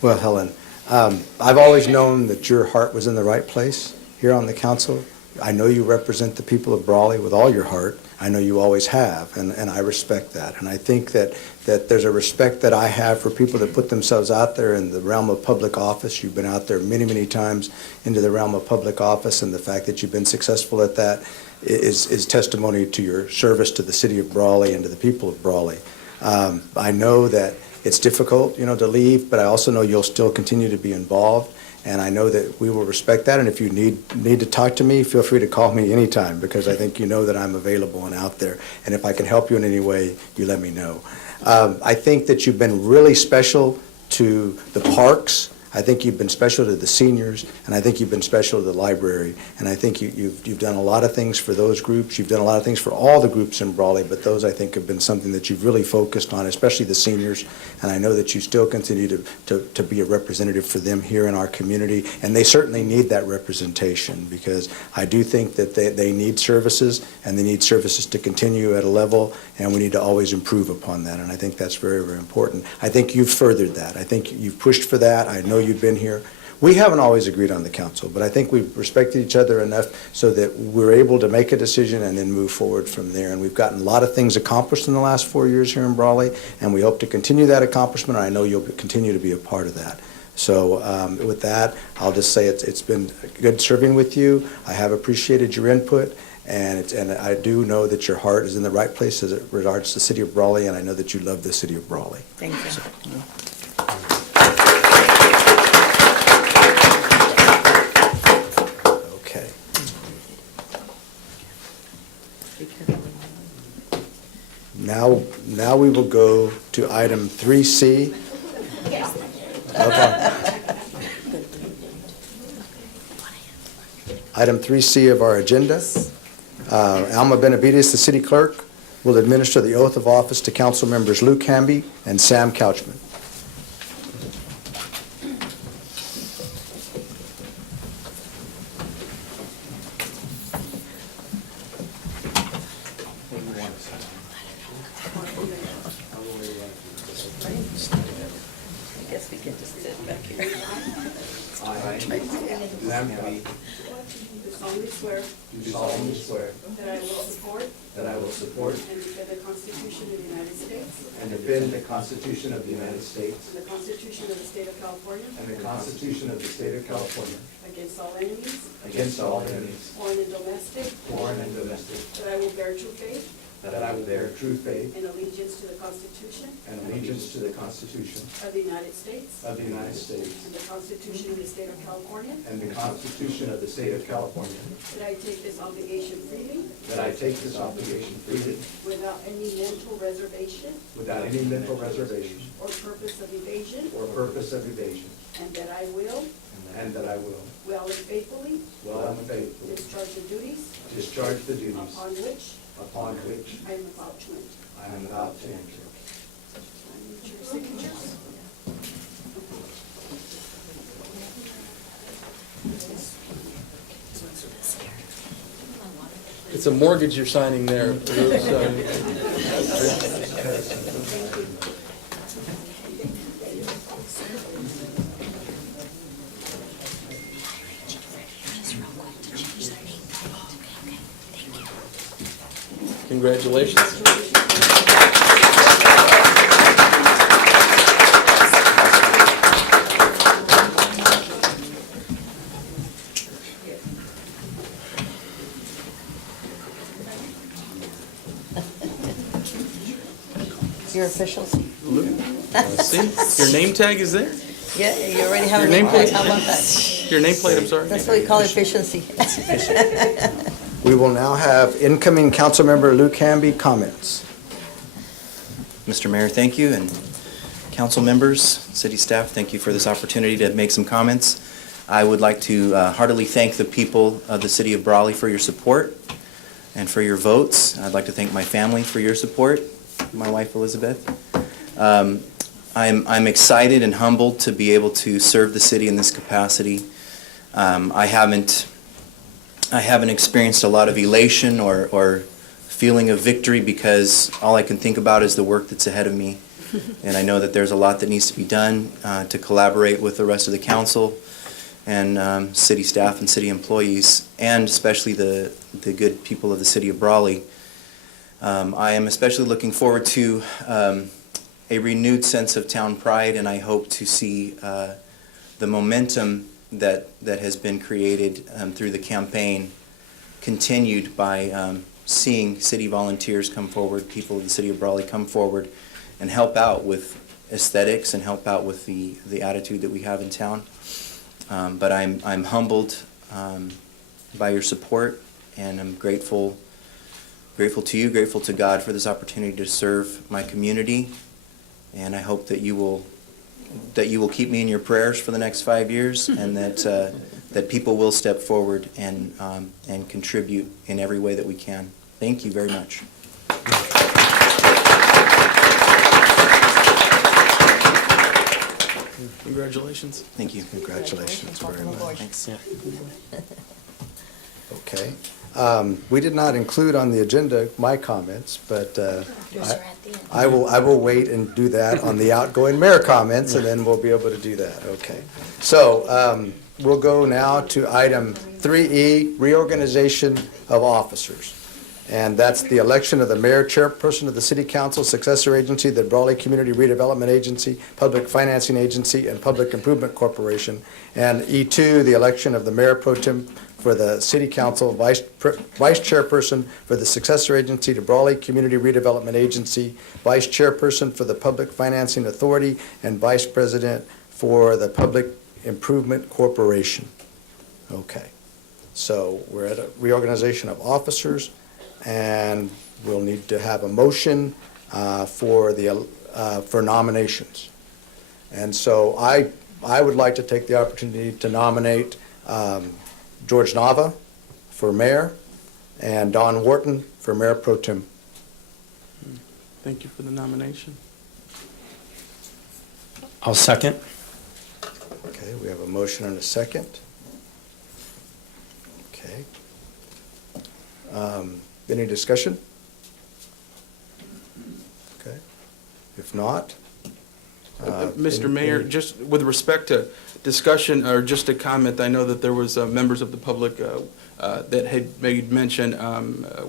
Well, Helen, I've always known that your heart was in the right place here on the council. I know you represent the people of Brawley with all your heart. I know you always have, and I respect that. And I think that there's a respect that I have for people that put themselves out there in the realm of public office. You've been out there many, many times into the realm of public office, and the fact that you've been successful at that is testimony to your service to the city of Brawley and to the people of Brawley. I know that it's difficult, to leave, but I also know you'll still continue to be involved. And I know that we will respect that. And if you need to talk to me, feel free to call me anytime, because I think you know that I'm available and out there. And if I can help you in any way, you let me know. I think that you've been really special to the parks. I think you've been special to the seniors, and I think you've been special to the library. And I think you've done a lot of things for those groups. You've done a lot of things for all the groups in Brawley, but those, I think, have been something that you've really focused on, especially the seniors. And I know that you still continue to be a representative for them here in our community. And they certainly need that representation, because I do think that they need services, and they need services to continue at a level, and we need to always improve upon that. And I think that's very, very important. I think you've furthered that. I think you've pushed for that. I know you've been here. We haven't always agreed on the council, but I think we've respected each other enough so that we're able to make a decision and then move forward from there. And we've gotten a lot of things accomplished in the last 4 years here in Brawley, and we hope to continue that accomplishment. I know you'll continue to be a part of that. So with that, I'll just say it's been good serving with you. I have appreciated your input, and I do know that your heart is in the right place as it regards the city of Brawley, and I know that you love the city of Brawley. Thank you. So, okay. Now we will go to item 3C. Okay. Item 3C of our agenda. Alma Benavides, the city clerk, will administer the oath of office to council members Luke Hamby and Sam Couchman. I guess we can just sit back here. Do solemnly swear that I will support and defend the Constitution of the United States And defend the Constitution of the United States and the Constitution of the State of California and the Constitution of the State of California against all enemies, against all enemies, foreign and domestic, foreign and domestic, that I will bear true faith that I will bear true faith and allegiance to the Constitution and allegiance to the Constitution of the United States of the United States and the Constitution of the State of California, and the Constitution of the State of California, that I take this obligation freely that I take this obligation freely without any mental reservation without any mental reservation or purpose of evasion, or purpose of evasion, and that I will and that I will well and faithfully well and faithfully discharge the duties discharge the duties upon which upon which I am about to enter. I am about to enter. I need your signatures. It's a mortgage you're signing there. Congratulations. Your officials? See, your name tag is there? Yeah, you already have a Your name nameplate? tag. How about that? Your nameplate, I'm sorry? That's what we call efficiency. We will now have incoming Councilmember Luke Hamby comments. Mr. Mayor, thank you, and council members, city staff, thank you for this opportunity to make some comments. I would like to heartily thank the people of the city of Brawley for your support and for your votes. I'd like to thank my family for your support, my wife Elizabeth. I'm excited and humbled to be able to serve the city in this capacity. I haven't experienced a lot of elation or feeling of victory, because all I can think about is the work that's ahead of me. And I know that there's a lot that needs to be done to collaborate with the rest of the council and city staff and city employees, and especially the good people of the city of Brawley. I am especially looking forward to a renewed sense of town pride, and I hope to see the momentum that has been created through the campaign continued by seeing city volunteers come forward, people of the city of Brawley come forward and help out with aesthetics and help out with the attitude that we have in town. But I'm humbled by your support, and I'm grateful to you, grateful to God for this opportunity to serve my community, and I hope that you will that you will keep me in your prayers for the next 5 years, and that people will step forward and contribute in every way that we can. Thank you very much. Congratulations. Thank you. Congratulations very Welcome aboard. much. Thanks. Okay. We did not include on the agenda my comments, but I will wait and do that on the outgoing mayor comments, and then we'll be able to do that. Okay. So we'll go now to item 3E, reorganization of officers. And that's the election of the mayor, chairperson of the city council, successor agency, the Brawley Community Redevelopment Agency, Public Financing Agency, and Public Improvement Corporation. And E2, the election of the mayor pro tem for the city council, vice chairperson for the successor agency to Brawley Community Redevelopment Agency, vice chairperson for the Public Financing Authority, and vice president for the Public Improvement Corporation. Okay. So we're at a reorganization of officers, and we'll need to have a motion for nominations. And so I would like to take the opportunity to nominate George Nava for mayor and Don Wharton for mayor pro tem. Thank you for the nomination. I'll second. Okay, we have a motion and a second. Okay. Any discussion? Okay. If not, Mr. Mayor, just with respect to discussion, or just a comment, I know that there was members of the public that had made mention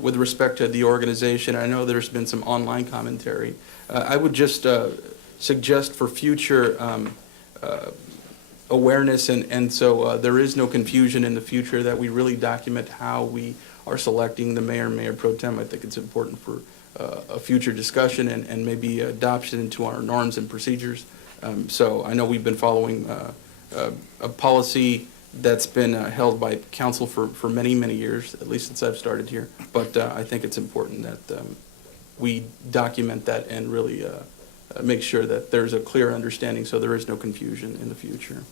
with respect to the organization. I know there's been some online commentary. I would just suggest for future awareness, and so there is no confusion in the future, that we really document how we are selecting the mayor and mayor pro tem. I think it's important for a future discussion and maybe adoption into our norms and procedures. So I know we've been following a policy that's been held by council for many, many years, at least since I've started here. But I think it's important that we document that and really make sure that there's a clear understanding so there is no confusion in the future.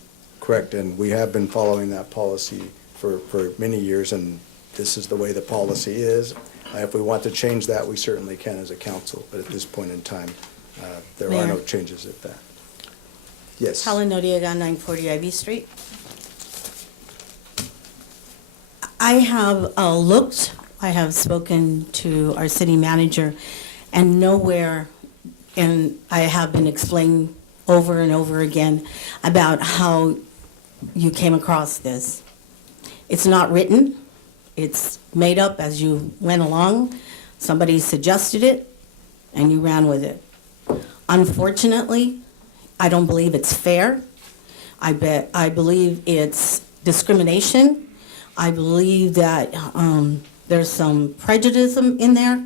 correct, and we have been following that policy for many years, and this is the way the policy is. If we want to change that, we certainly can as a council, but at this point in time, there are no Mayor. changes at that. Yes. Helen Noriega, 940 Ivy Street. I have looked, I have spoken to our city manager, and nowhere, and I have been explained over and over again about how you came across this. It's not written, it's made up as you went along. Somebody suggested it, and you ran with it. Unfortunately, I don't believe it's fair. I believe it's discrimination. I believe that there's some prejudice in there.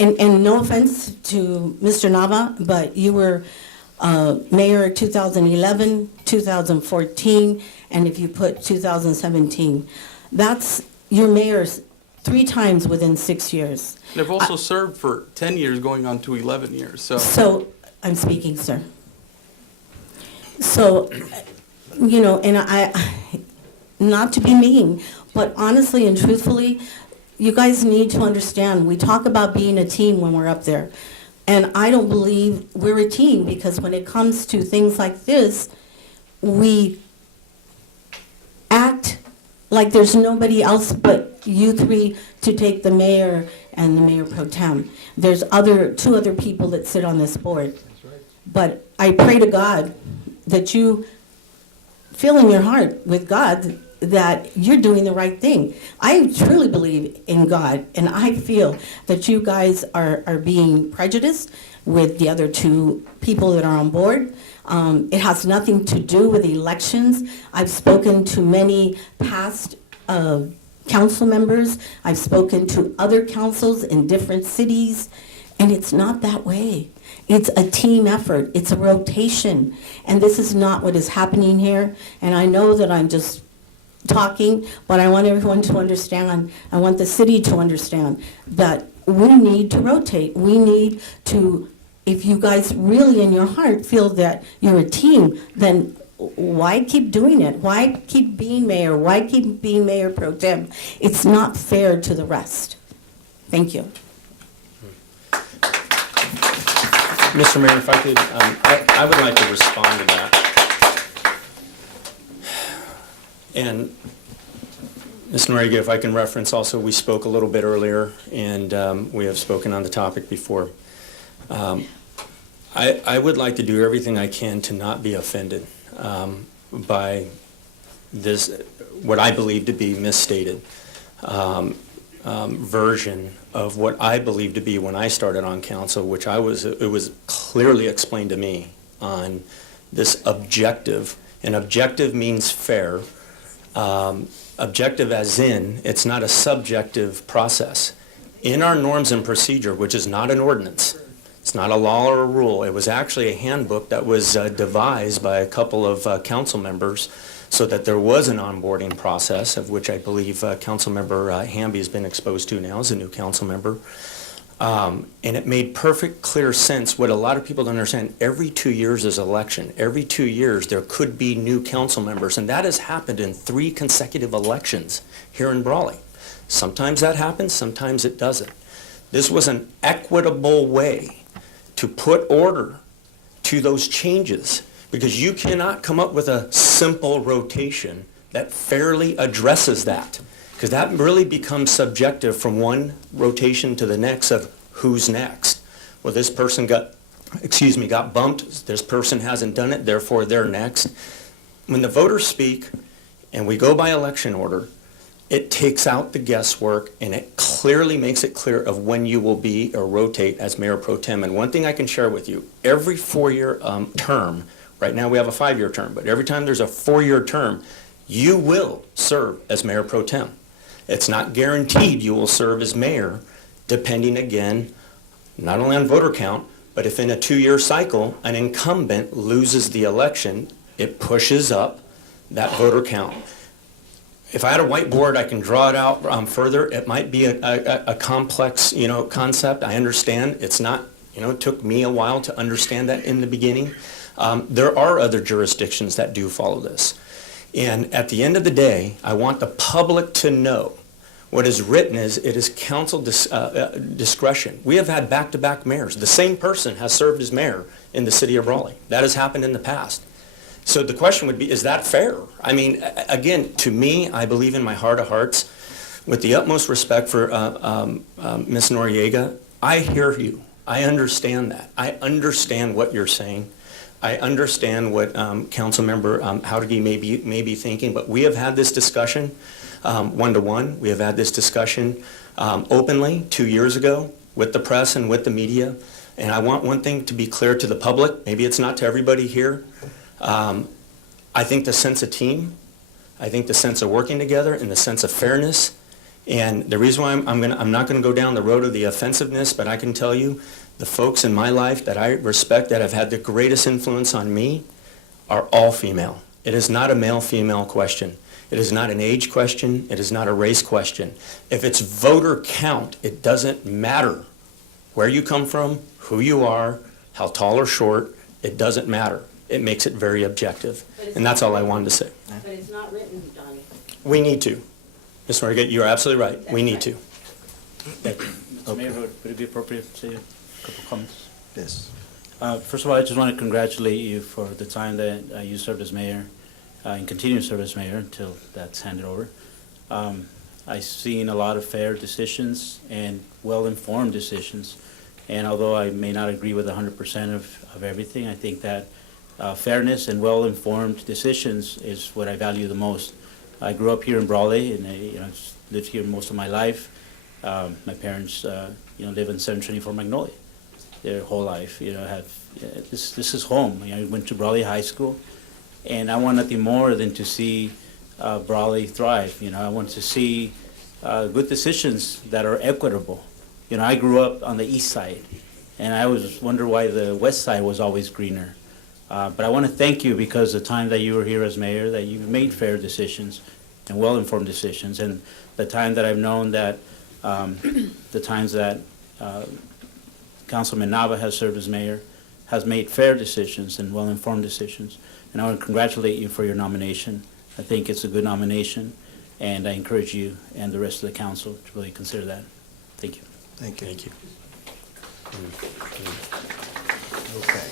And no offense to Mr. Nava, but you were mayor 2011, 2014, and if you put 2017, that's your mayor's 3 times within 6 years. And I've also served for 10 years, going on to 11 years, so. So, I'm speaking, sir. So, you know, and I, not to be mean, but honestly and truthfully, you guys need to understand, we talk about being a team when we're up there. And I don't believe we're a team, because when it comes to things like this, we act like there's nobody else but you 3 to take the mayor and the mayor pro tem. There's 2 other people that sit on this board. But I pray to God that you feel in your heart with God that you're doing the right thing. I truly believe in God, and I feel that you guys are being prejudiced with the other 2 people that are on board. It has nothing to do with elections. I've spoken to many past council members. I've spoken to other councils in different cities, and it's not that way. It's a team effort. It's a rotation, and this is not what is happening here. And I know that I'm just talking, but I want everyone to understand, I want the city to understand that we need to rotate. We need to if you guys really in your heart feel that you're a team, then why keep doing it? Why keep being mayor? Why keep being mayor pro tem? It's not fair to the rest. Thank you. Mr. Mayor, if I could, I would like to respond to that. And Ms. Noriega, if I can reference also, we spoke a little bit earlier, and we have spoken on the topic before. I would like to do everything I can to not be offended by this, what I believe to be misstated version of what I believe to be when I started on council, which it was clearly explained to me on this objective, and objective means fair. Objective as in, it's not a subjective process. In our norms and procedure, which is not an ordinance, it's not a law or a rule, it was actually a handbook that was devised by a couple of council members so that there was an onboarding process, of which I believe Councilmember Hamby has been exposed to now as a new council member. And it made perfect, clear sense. What a lot of people don't understand, every 2 years is election. Every 2 years there could be new council members, and that has happened in 3 consecutive elections here in Brawley. Sometimes that happens, sometimes it doesn't. This was an equitable way to put order to those changes, because you cannot come up with a simple rotation that fairly addresses that, because that really becomes subjective from one rotation to the next of who's next. Well, this person got bumped, this person hasn't done it, therefore they're next. When the voters speak and we go by election order, it takes out the guesswork, and it clearly makes it clear of when you will be or rotate as mayor pro tem. And one thing I can share with you, every 4-year term, right now we have a 5-year term, but every time there's a 4-year term, you will serve as mayor pro tem. It's not guaranteed you will serve as mayor, depending again, not only on voter count, but if in a 2-year cycle an incumbent loses the election, it pushes up that voter count. If I had a whiteboard, I can draw it out further. It might be a complex, concept. I understand. It's not, it took me a while to understand that in the beginning. There are other jurisdictions that do follow this. And at the end of the day, I want the public to know what is written is it is council discretion. We have had back-to-back mayors. The same person has served as mayor in the city of Brawley. That has happened in the past. So the question would be, is that fair? I mean, again, to me, I believe in my heart of hearts, with the utmost respect for Ms. Noriega, I hear you. I understand that. I understand what you're saying. I understand what Councilmember Jauregui may be thinking, but we have had this discussion one-to-one. We have had this discussion openly 2 years ago with the press and with the media. And I want one thing to be clear to the public. Maybe it's not to everybody here. I think the sense of team, I think the sense of working together and the sense of fairness, and the reason why I'm not going to go down the road of the offensiveness, but I can tell you the folks in my life that I respect that have had the greatest influence on me are all female. It is not a male-female question. It is not an age question. It is not a race question. If it's voter count, it doesn't matter where you come from, who you are, how tall or short, it doesn't matter. It makes it very objective. And that's all I wanted to say. But it's not written, Donnie. We need to. Ms. Noriega, you're absolutely right. We need to. Thank you. Mr. Mayor, would it be appropriate to say a couple comments? Yes. First of all, I just want to congratulate you for the time that you served as mayor and continue to serve as mayor until that's handed over. I've seen a lot of fair decisions and well-informed decisions. And although I may not agree with 100% of everything, I think that fairness and well-informed decisions is what I value the most. I grew up here in Brawley, and I lived here most of my life. My parents, live in 724 Magnolia their whole life. This is home. I went to Brawley High School, and I want nothing more than to see Brawley thrive. I want to see good decisions that are equitable. I grew up on the east side, and I always wonder why the west side was always greener. But I want to thank you because the time that you were here as mayor, that you've made fair decisions and well-informed decisions, and the time that I've known that the times that Councilman Nava has served as mayor, has made fair decisions and well-informed decisions. And I want to congratulate you for your nomination. I think it's a good nomination, and I encourage you and the rest of the council to really consider that. Thank you. Thank you. Thank you. Okay.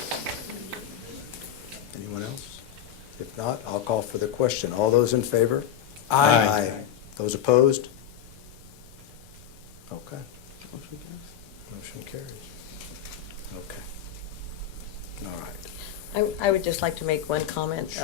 Anyone else? If not, I'll call for the question. All those in favor? Aye. Those opposed? Okay. Motion carries. Okay. All right. I would just like to make one comment,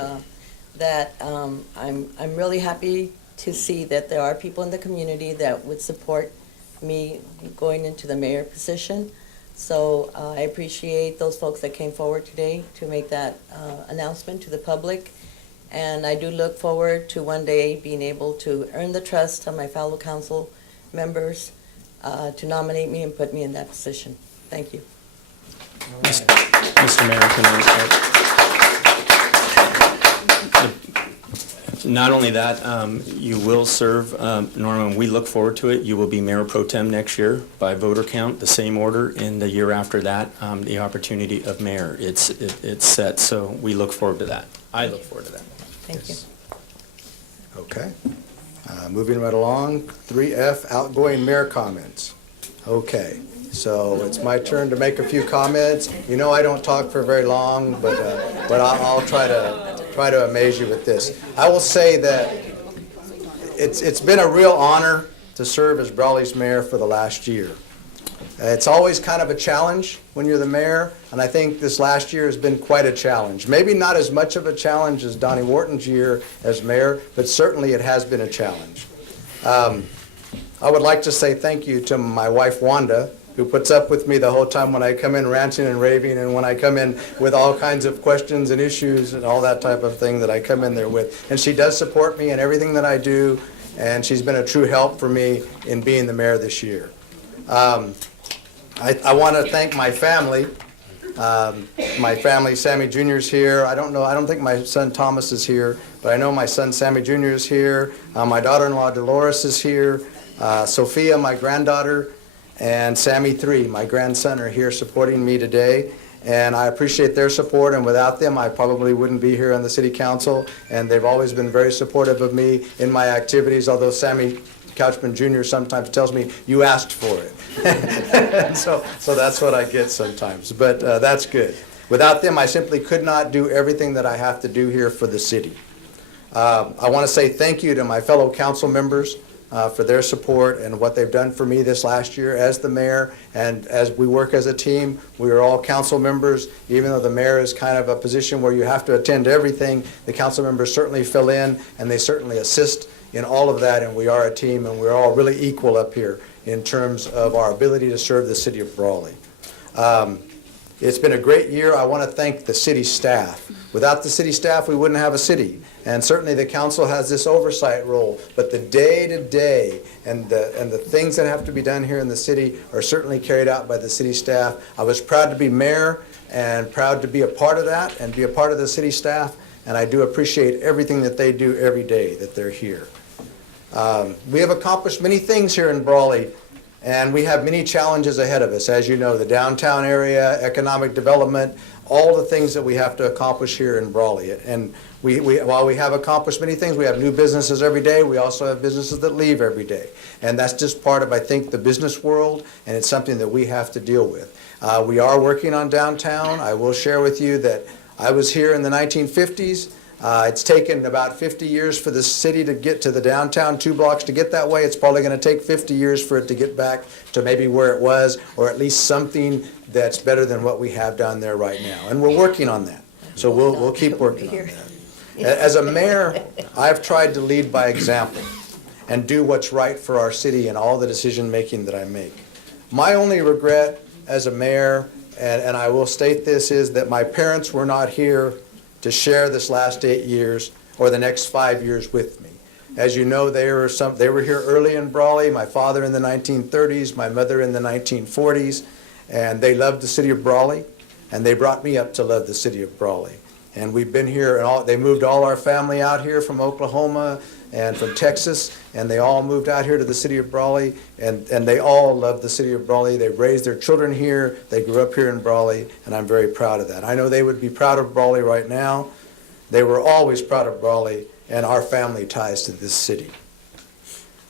that I'm really happy to see that there are people in the community that would support me going into the mayor position. So I appreciate those folks that came forward today to make that announcement to the public. And I do look forward to one day being able to earn the trust of my fellow council members to nominate me and put me in that position. Thank you. Mr. Mayor, can not only that, you will serve, Norma, and we look forward to it. You will be Mayor Pro Tem next year by voter count, the same order. In the year after that, the opportunity of mayor, it's set. So we look forward to that. I look forward to that. Thank you. Okay. Moving right along, 3F, outgoing mayor comments. Okay, so it's my turn to make a few comments. You know I don't talk for very long, but I'll try to amaze you with this. I will say that it's been a real honor to serve as Brawley's mayor for the last year. It's always kind of a challenge when you're the mayor, and I think this last year has been quite a challenge. Maybe not as much of a challenge as Donnie Wharton's year as mayor, but certainly it has been a challenge. I would like to say thank you to my wife, Wanda, who puts up with me the whole time when I come in ranting and raving, and when I come in with all kinds of questions and issues and all that type of thing that I come in there with. And she does support me in everything that I do, and she's been a true help for me in being the mayor this year. I want to thank my family. Sammy Jr. is here. I don't think my son Thomas is here, but I know my son Sammy Jr. is here. My daughter-in-law Dolores is here. Sophia, my granddaughter, and Sammy 3, my grandson, are here supporting me today. And I appreciate their support, and without them, I probably wouldn't be here on the city council. And they've always been very supportive of me in my activities, although Sammy Couchman Jr. sometimes tells me, "You asked for it." so that's what I get sometimes, but that's good. Without them, I simply could not do everything that I have to do here for the city. I want to say thank you to my fellow council members for their support and what they've done for me this last year as the mayor. And as we work as a team, we are all council members. Even though the mayor is kind of a position where you have to attend to everything, the council members certainly fill in, and they certainly assist in all of that, and we are a team, and we're all really equal up here in terms of our ability to serve the city of Brawley. It's been a great year. I want to thank the city staff. Without the city staff, we wouldn't have a city. And certainly the council has this oversight role, but the day-to-day and the things that have to be done here in the city are certainly carried out by the city staff. I was proud to be mayor and proud to be a part of that and be a part of the city staff, and I do appreciate everything that they do every day that they're here. We have accomplished many things here in Brawley, and we have many challenges ahead of us. As you know, the downtown area, economic development, all the things that we have to accomplish here in Brawley. And while we have accomplished many things, we have new businesses every day. We also have businesses that leave every day. And that's just part of, I think, the business world, and it's something that we have to deal with. We are working on downtown. I will share with you that I was here in the 1950s. It's taken about 50 years for the city to get to the downtown, 2 blocks to get that way. It's probably going to take 50 years for it to get back to maybe where it was, or at least something that's better than what we have down there right now. And we're working on that. So we'll keep working on that. As a mayor, I've tried to lead by example and do what's right for our city in all the decision making that I make. My only regret as a mayor, and I will state this, is that my parents were not here to share this last 8 years or the next 5 years with me. As you know, they were here early in Brawley, my father in the 1930s, my mother in the 1940s, and they loved the city of Brawley, and they brought me up to love the city of Brawley. And we've been here, and they moved all our family out here from Oklahoma, and from Texas, and they all moved out here to the city of Brawley, and they all love the city of Brawley. They raised their children here, they grew up here in Brawley, and I'm very proud of that. I know they would be proud of Brawley right now. They were always proud of Brawley and our family ties to this city.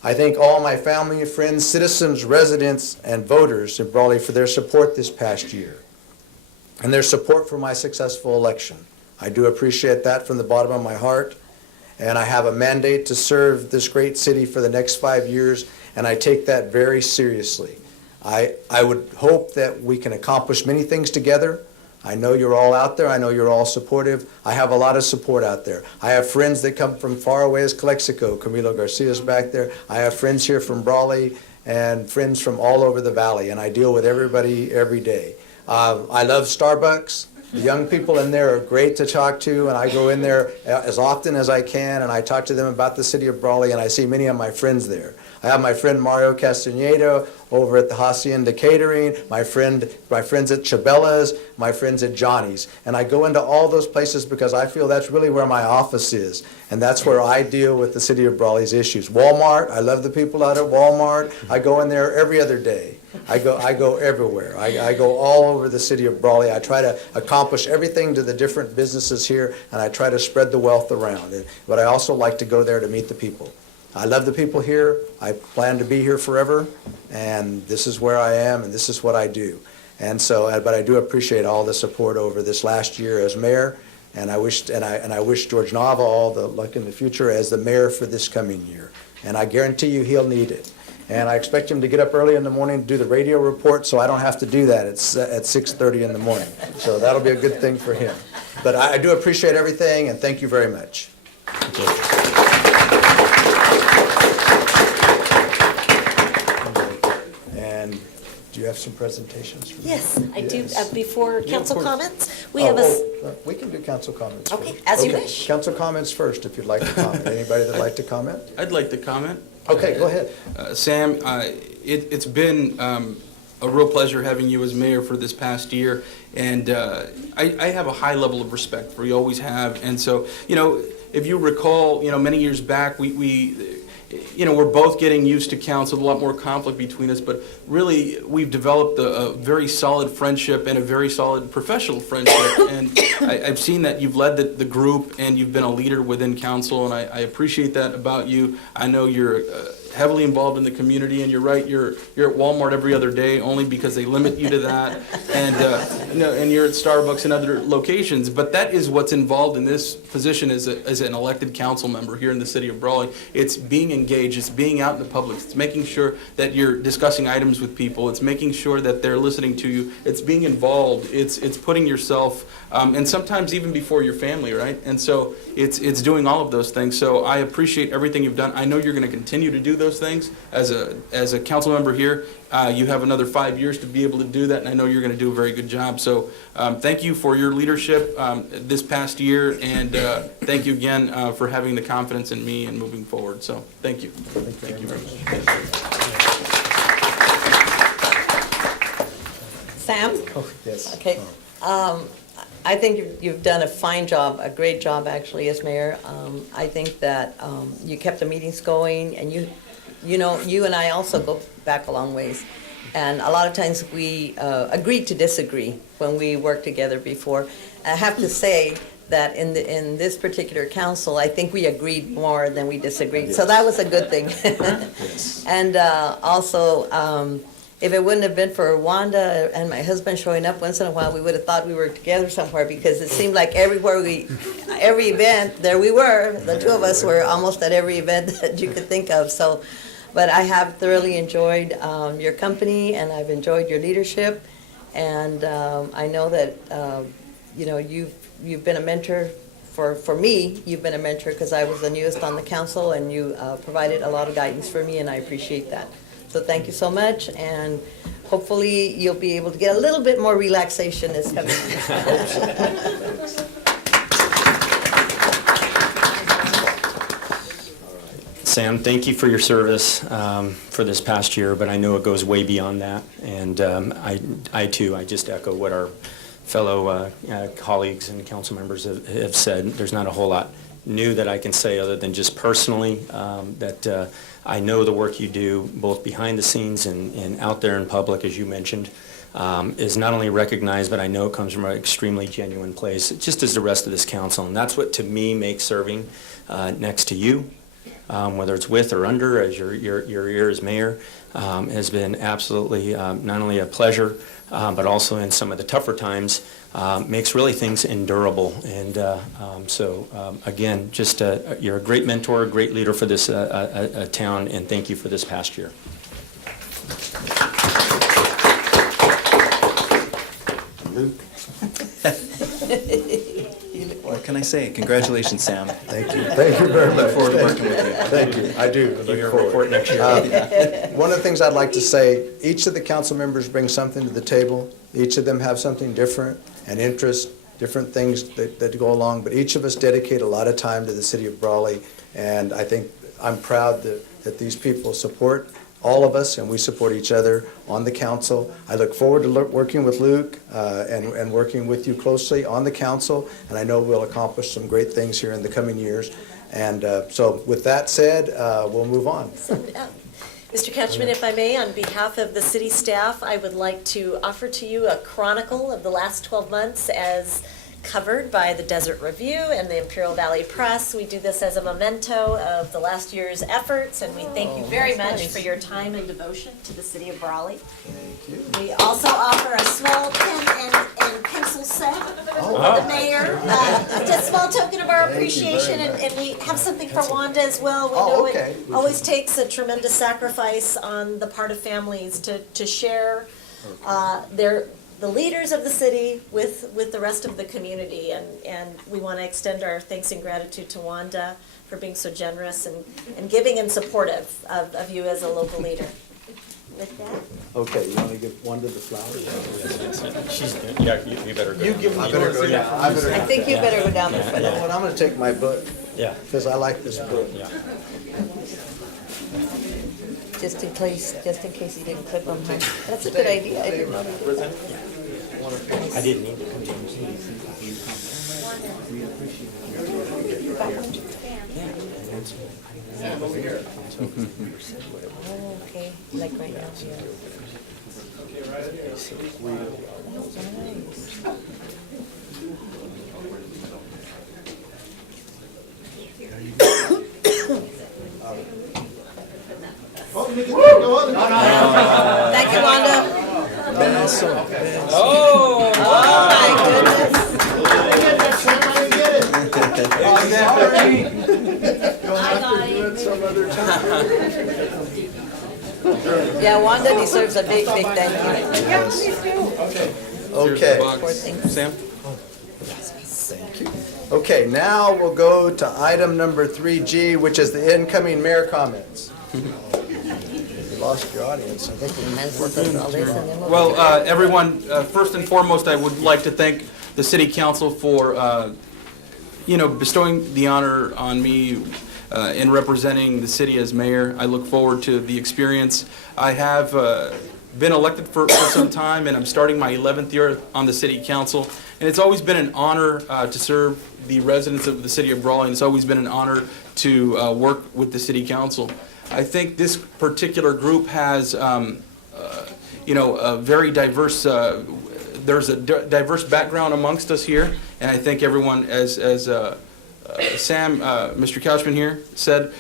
I thank all my family, friends, citizens, residents, and voters in Brawley for their support this past year and their support for my successful election. I do appreciate that from the bottom of my heart, and I have a mandate to serve this great city for the next 5 years, and I take that very seriously. I would hope that we can accomplish many things together. I know you're all out there. I know you're all supportive. I have a lot of support out there. I have friends that come from far away as Calexico. Camilo Garcia's back there. I have friends here from Brawley and friends from all over the valley, and I deal with everybody every day. I love Starbucks. The young people in there are great to talk to, and I go in there as often as I can, and I talk to them about the city of Brawley, and I see many of my friends there. I have my friend Mario Castaneda over at the Hacienda Catering, my friends at Chabella's, my friends at Johnny's. And I go into all those places because I feel that's really where my office is. And that's where I deal with the city of Brawley's issues. Walmart, I love the people out at Walmart. I go in there every other day. I go everywhere. I go all over the city of Brawley. I try to accomplish everything to the different businesses here, and I try to spread the wealth around. But I also like to go there to meet the people. I love the people here. I plan to be here forever, and this is where I am, and this is what I do. And so, but I do appreciate all the support over this last year as mayor, and I wish George Nava all the luck in the future as the mayor for this coming year. And I guarantee you he'll need it. And I expect him to get up early in the morning to do the radio report, so I don't have to do that at 6:30 in the morning. So that'll be a good thing for him. But I do appreciate everything, and thank you very much. Thank you. Do you have some presentations? Yes, I do. Yes. Before Yeah, council of course. comments, we have a... We can do council comments Okay, first. as you wish. Council comments first, if you'd like to comment. Anybody that'd like to comment? I'd like to comment. Okay, go ahead. Sam, it's been a real pleasure having you as mayor for this past year, and I have a high level of respect for you, always have. And so, if you recall, many years back, we're both getting used to council, a lot more conflict between us, but really we've developed a very solid friendship and a very solid professional friendship. And I've seen that you've led the group and you've been a leader within council, and I appreciate that about you. I know you're heavily involved in the community, and you're right, you're at Walmart every other day only because they limit you to that, and and you're at Starbucks and other locations. But that is what's involved in this position as an elected council member here in the city of Brawley. It's being engaged, it's being out in the public, it's making sure that you're discussing items with people, it's making sure that they're listening to you, it's being involved, it's putting yourself, and sometimes even before your family, right? And so it's doing all of those things. So I appreciate everything you've done. I know you're going to continue to do those things as a council member here. You have another 5 years to be able to do that, and I know you're going to do a very good job. So thank you for your leadership this past year, and thank you again for having the confidence in me and moving forward. So thank you. Thank you very much. Sam? Oh, yes. Okay. I think you've done a fine job, a great job actually as mayor. I think that you kept the meetings going, and you and I also go back a long ways. And a lot of times we agreed to disagree when we worked together before. I have to say that in this particular council, I think we agreed more than we disagreed. Yes. So that was a good thing. Yes. And also, if it wouldn't have been for Wanda and my husband showing up once in a while, we would have thought we were together somewhere, because it seemed like every event, there we were. The two of us were almost at every event that you could think of. So, but I have thoroughly enjoyed your company, and I've enjoyed your leadership. And I know that, you've been a mentor for me. You've been a mentor because I was the newest on the council, and you provided a lot of guidance for me, and I appreciate that. So thank you so much, and hopefully you'll be able to get a little bit more relaxation this coming year. Sam, thank you for your service for this past year, but I know it goes way beyond that. And I too, I just echo what our fellow colleagues and council members have said. There's not a whole lot new that I can say other than just personally, that I know the work you do both behind the scenes and out there in public, as you mentioned, is not only recognized, but I know it comes from an extremely genuine place, just as the rest of this council. And that's what, to me, makes serving next to you, whether it's with or under, as your year as mayor, has been absolutely not only a pleasure, but also in some of the tougher times, makes really things endurable. And again, just you're a great mentor, a great leader for this town, and thank you for this past year. Luke? What can I say? Congratulations, Sam. Thank you. Thank you very much. Look forward to working with you. Thank you. I do. Give your Look forward. report next year. One of the things I'd like to say, each of the council members bring something to the table. Each of them have something different, an interest, different things that go along, but each of us dedicate a lot of time to the city of Brawley, and I think I'm proud that these people support all of us, and we support each other on the council. I look forward to working with Luke and working with you closely on the council, and I know we'll accomplish some great things here in the coming years. And so with that said, we'll move on. Mr. Ketchman, if I may, on behalf of the city staff, I would like to offer to you a chronicle of the last 12 months as covered by the Desert Review and the Imperial Valley Press. We do this as a memento of the last year's efforts, and we thank you very much for your time and devotion to the city of Brawley. We also offer a small pen and pencil set for the mayor. Just a small token of our appreciation, and we have something for Wanda as well. We know it always takes a tremendous sacrifice on the part of families to share the leaders of the city with the rest of the community, and we want to extend our thanks and gratitude to Wanda for being so generous and giving and supportive of you as a local leader. With that. Okay, you want to give Wanda the flowers? You better go. You give me. I better go down. I think you better go down there. You know what, I'm going to take my book. Yeah. Because I like this book. Yeah. Just in case you didn't clip them. That's a good idea. I didn't know they did that. I didn't need to. Okay, like right now. Yeah. Thank you, Wanda. Oh! My goodness. Yeah, Wanda deserves a big thank you. Yeah, please do. Okay. Sam? Thank you. Okay, now we'll go to item number 3G, which is the incoming mayor comments. You lost your audience. I think we Well, everyone, first and foremost, I would like to thank the city council for, bestowing the honor on me in representing the city as mayor. I look forward to the experience. I have been elected for some time, and I'm starting my 11th year on the city council. And it's always been an honor to serve the residents of the city of Brawley, and it's always been an honor to work with the city council. I think this particular group has, a very diverse, there's a diverse background amongst us here, and I think everyone, as Sam, Mr. Couchman here said,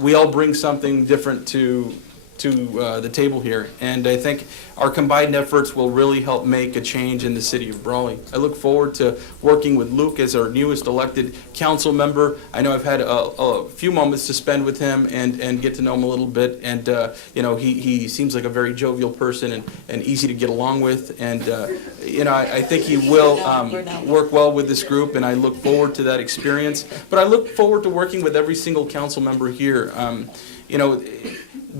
we all bring something different to the table here, and I think our combined efforts will really help make a change in the city of Brawley. I look forward to working with Luke as our newest elected council member. I know I've had a few moments to spend with him and get to know him a little bit, and he seems like a very jovial person and easy to get along with, and I think he will work well with this group, and I look forward to that experience. But I look forward to working with every single council member here.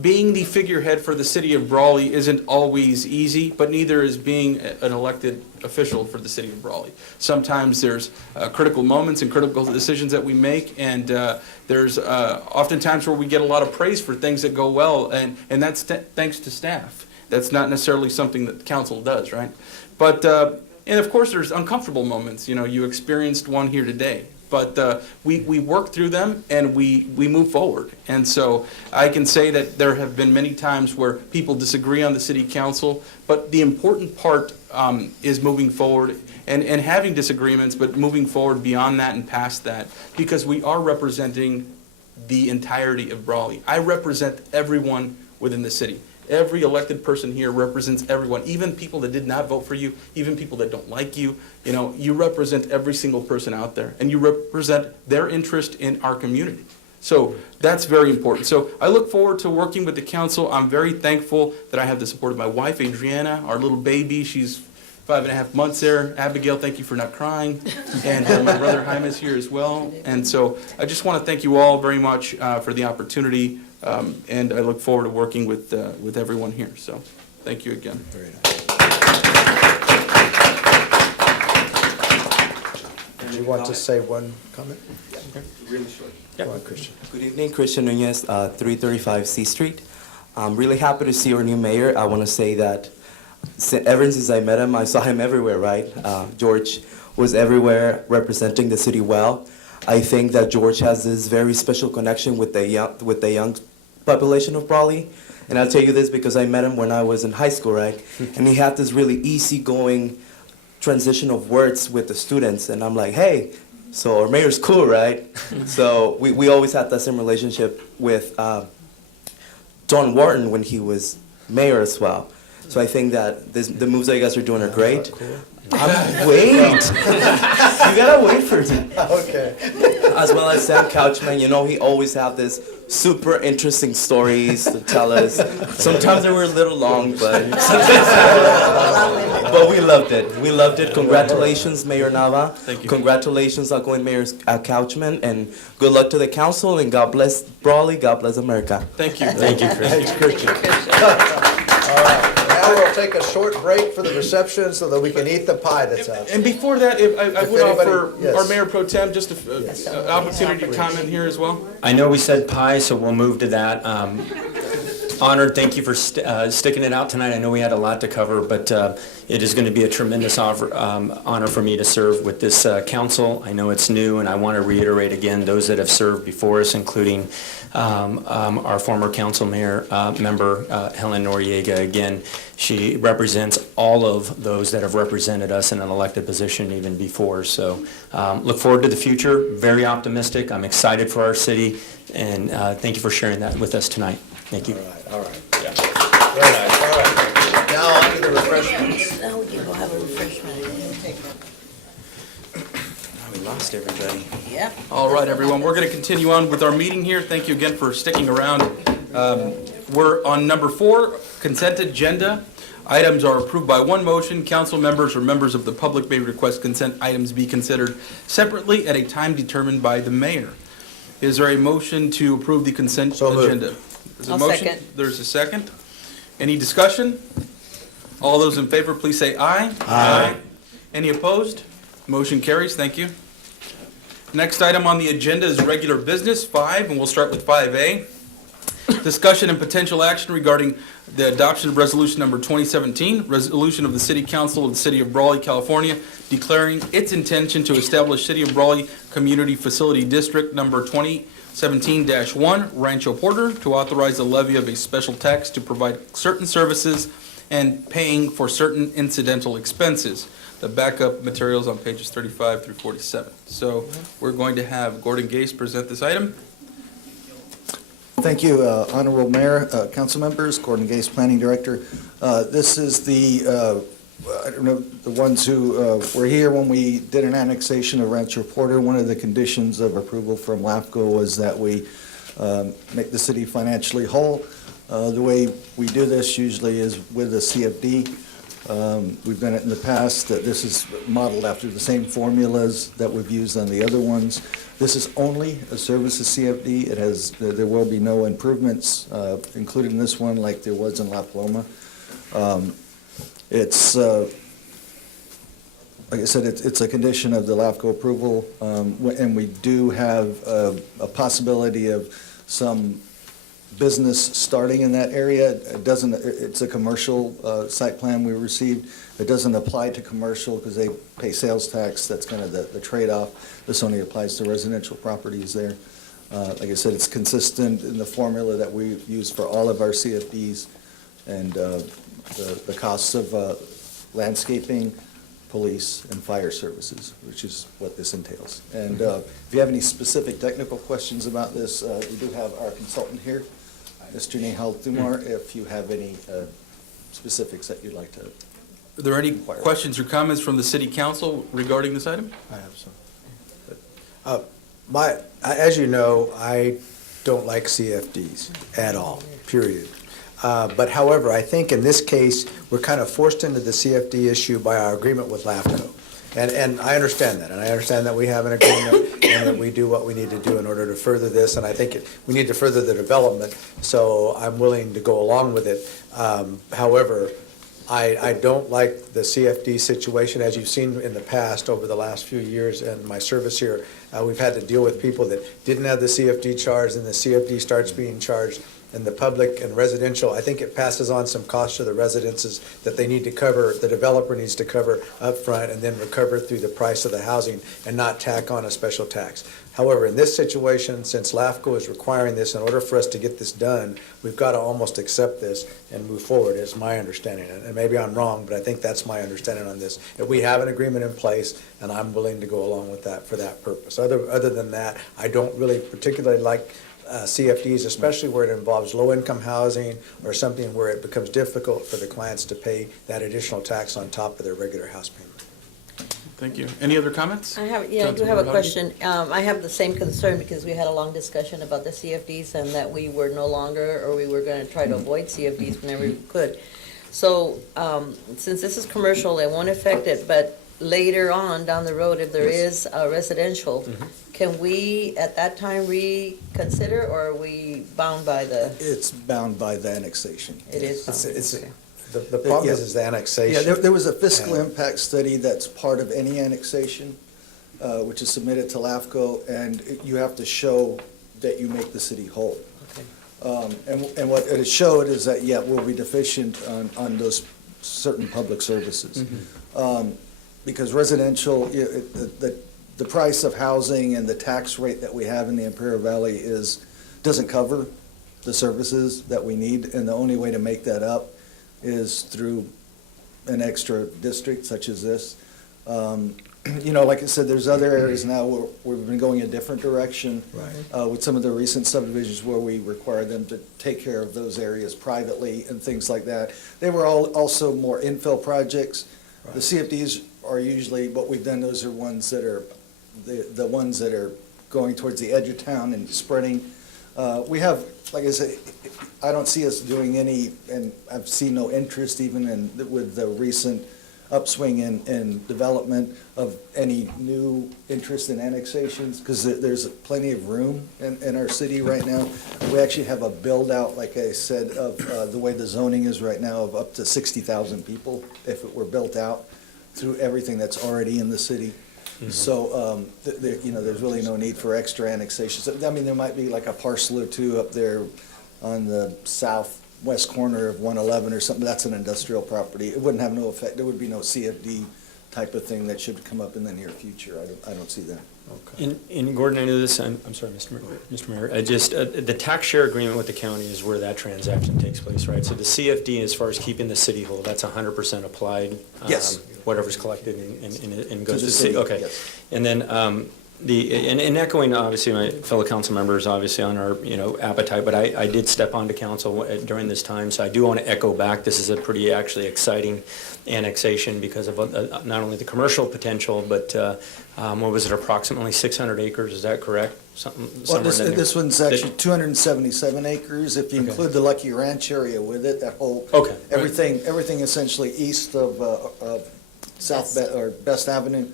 Being the figurehead for the city of Brawley isn't always easy, but neither is being an elected official for the city of Brawley. Sometimes there's critical moments and critical decisions that we make, and there's oftentimes where we get a lot of praise for things that go well, and that's thanks to staff. That's not necessarily something that the council does, right? But, and of course there's uncomfortable moments. You experienced one here today. but we work through them and we move forward. And so I can say that there have been many times where people disagree on the city council, but the important part is moving forward and having disagreements, but moving forward beyond that and past that, because we are representing the entirety of Brawley. I represent everyone within the city. Every elected person here represents everyone, even people that did not vote for you, even people that don't like you. You know, you represent every single person out there, and you represent their interest in our community. So that's very important. So I look forward to working with the council. I'm very thankful that I have the support of my wife, Adriana, our little baby. She's 5.5 months there. Abigail, thank you for not crying. And my brother Jaime is here as well. And so I just want to thank you all very much for the opportunity. And I look forward to working with everyone here. So thank you again. Very nice. Do you want to say one comment? Really short. Go on, Christian. Good evening, Christian Nunez, 335 C Street. I'm really happy to see our new mayor. I want to say that ever since I met him, I saw him everywhere, right? George was everywhere representing the city well. I think that George has this very special connection with the young population of Brawley. And I'll tell you this because I met him when I was in high school, right? And he had this really easygoing transition of words with the students. And I'm like, hey, so our mayor's cool, right? So we always had that same relationship with Don Wharton when he was mayor as well. So I think that the moves that you guys are doing are great. Wait. You gotta wait for me. Okay. As well as Sam Couchman, you know, he always have this super interesting stories to tell us. Sometimes they were a little long, but we loved it. We loved it. Congratulations, Mayor Nava. Thank you. Congratulations, outgoing Mayor Couchman, and good luck to the council, and God bless Brawley, God bless America. Thank you. Thank you, Chris. Thanks, Christian. All right. Now we'll take a short break for the reception so that we can eat the pie that's out. And before that, if I would anybody- offer yes. our Mayor Pro Tem just an opportunity to comment here as well. I know we said pie, so we'll move to that. Honored, thank you for sticking it out tonight. I know we had a lot to cover, but it is going to be a tremendous honor for me to serve with this council. I know it's new, and I want to reiterate again those that have served before us, including our former council member, Helen Noriega. Again, she represents all of those that have represented us in an elected position even before. So look forward to the future, very optimistic. I'm excited for our city, and thank you for sharing that with us tonight. Thank you. All right. Yeah. Very nice. All right. Now on to the refreshments. Now we can go have a refreshment. We lost everybody. Yep. All right, everyone, we're going to continue on with our meeting here. Thank you again for sticking around. We're on number 4, consent agenda. Items are approved by one motion. Council members or members of the public may request consent items be considered separately at a time determined by the mayor. Is there a motion to approve the consent agenda? There's a I'll motion. second. There's a second. Any discussion? All those in favor, please say aye. Aye. Any opposed? Motion carries. Thank you. Next item on the agenda is regular business, 5, and we'll start with 5A. Discussion and potential action regarding the adoption of resolution number 2017, resolution of the City Council of the City of Brawley, California, declaring its intention to establish City of Brawley Community Facility District number 2017-1, Rancho Porter, to authorize the levy of a special tax to provide certain services and paying for certain incidental expenses. The backup materials on pages 35 through 47. So we're going to have Gordon Gase present this item. Thank you, Honorable Mayor, council members, Gordon Gase, Planning Director. This is the, I don't know, the ones who were here when we did an annexation of Rancho Porter. One of the conditions of approval from LAFCO was that we make the city financially whole. The way we do this usually is with a CFD. We've done it in the past. This is modeled after the same formulas that we've used on the other ones. This is only a services CFD. It has, there will be no improvements included in this one like there was in La Paloma. It's, like I said, it's a condition of the LAFCO approval, and we do have a possibility of some business starting in that area. It doesn't, it's a commercial site plan we received. It doesn't apply to commercial because they pay sales tax. That's kind of the trade-off. This only applies to residential properties there. Like I said, it's consistent in the formula that we use for all of our CFDs, and the costs of landscaping, police, and fire services, which is what this entails. And if you have any specific technical questions about this, we do have our consultant here, Mr. Nihal Thumar, if you have any specifics that you'd like to. Are there any questions or comments from the city council regarding this item? I have some. As you know, I don't like CFDs at all, period. But however, I think in this case, we're kind of forced into the CFD issue by our agreement with LAFCO. And I understand that, and I understand that we have an agreement and that we do what we need to do in order to further this, and I think we need to further the development, so I'm willing to go along with it. However, I don't like the CFD situation. As you've seen in the past, over the last few years in my service here, we've had to deal with people that didn't have the CFD charged, and the CFD starts being charged. And the public and residential, I think it passes on some costs to the residences that they need to cover, the developer needs to cover upfront and then recover through the price of the housing and not tack on a special tax. However, in this situation, since LAFCO is requiring this, in order for us to get this done, we've got to almost accept this and move forward, is my understanding. And maybe I'm wrong, but I think that's my understanding on this. If we have an agreement in place, and I'm willing to go along with that for that purpose. Other than that, I don't really particularly like CFDs, especially where it involves low-income housing or something where it becomes difficult for the clients to pay that additional tax on top of their regular house payment. Thank you. Any other comments? I do have a question. I have the same concern because we had a long discussion about the CFDs and that we were no longer, or we were going to try to avoid CFDs whenever we could. So since this is commercial, it won't affect it, but later on down the road, if there is a residential, can we at that time reconsider, or are we bound by the? It's bound by the annexation. It is bound. The problem is the annexation. Yeah, there was a fiscal impact study that's part of any annexation, which is submitted to LAFCO, and you have to show that you make the city whole. Okay. And what it showed is that, yeah, we'll be deficient on those certain public services. Because residential, the price of housing and the tax rate that we have in the Imperial Valley doesn't cover the services that we need, and the only way to make that up is through an extra district such as this. Like I said, there's other areas now where we've been going a different direction. Right. With some of the recent subdivisions where we require them to take care of those areas privately and things like that. They were also more infill projects. Right. The CFDs are usually, what we've done, those are ones that are, the ones that are going towards the edge of town and spreading. We have, like I said, I don't see us doing any, and I've seen no interest even with the recent upswing in development of any new interest in annexations, because there's plenty of room in our city right now. We actually have a build-out, like I said, of the way the zoning is right now, of up to 60,000 people if it were built out through everything that's already in the city. So, there's really no need for extra annexations. I mean, there might be like a parcel or two up there on the southwest corner of 111 or something. That's an industrial property. It wouldn't have no effect. There would be no CFD type of thing that should come up in the near future. I don't see that. Okay. And Gordon, I know this, I'm sorry, Mr. Mayor, the tax share agreement with the county is where that transaction takes place, right? So the CFD, as far as keeping the city whole, that's 100% applied? Yes. Whatever's collected and goes to the city. city? Okay. Yes. And then, and echoing, obviously, my fellow council members, obviously, on our, appetite, but I did step onto council during this time, so I do want to echo back, this is a pretty actually exciting annexation because of not only the commercial potential, but what was it, approximately 600 acres, is that correct? Well, this one's actually 277 acres, if you include the Lucky Ranch area with it, that whole, everything essentially east of Best Avenue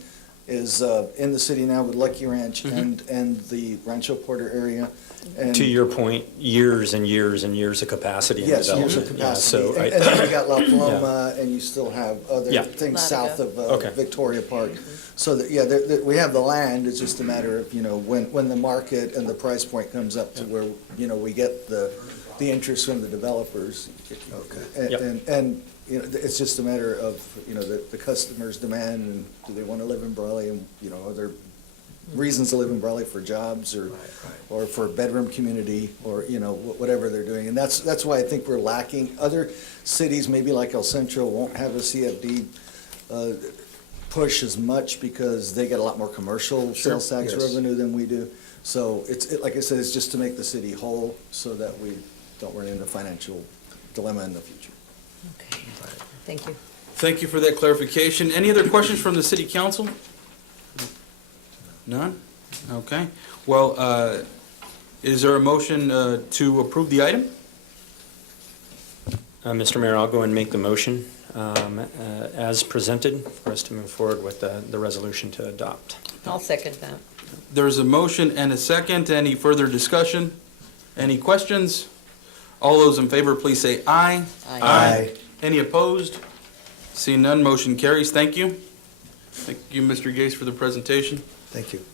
is in the city now with Lucky Ranch and the Rancho Porter area. And to your point, years and years and years of capacity and development. Years of capacity. Yeah, so and then you got La Paloma, and you still have other things south of Victoria Park. So that, we have the land. It's just a matter of when the market and the price point comes up to where we get the the interest from the developers. Okay. Yep. And, you know, it's just a matter of, you know, the customers' demand, and do they want to live in Brawley, and, you know, are there reasons to live in Brawley for jobs, or for a bedroom community, or, you know, whatever they're doing. And that's why I think we're lacking. Other cities, maybe like El Centro, won't have a CFD push as much because they get a lot more commercial Sure, sales tax yes. revenue than we do. So like I said, it's just to make the city whole so that we don't run into financial dilemma in the future. Okay, thank you. Thank you for that clarification. Any other questions from the city council? None? Okay. Well, is there a motion to approve the item? Mr. Mayor, I'll go and make the motion as presented for us to move forward with the resolution to adopt. I'll second that. There's a motion and a second. Any further discussion? Any questions? All those in favor, please say aye. Aye. Aye. Any opposed? Seeing none, motion carries. Thank you. Thank you, Mr. Gase, for the presentation. Thank you.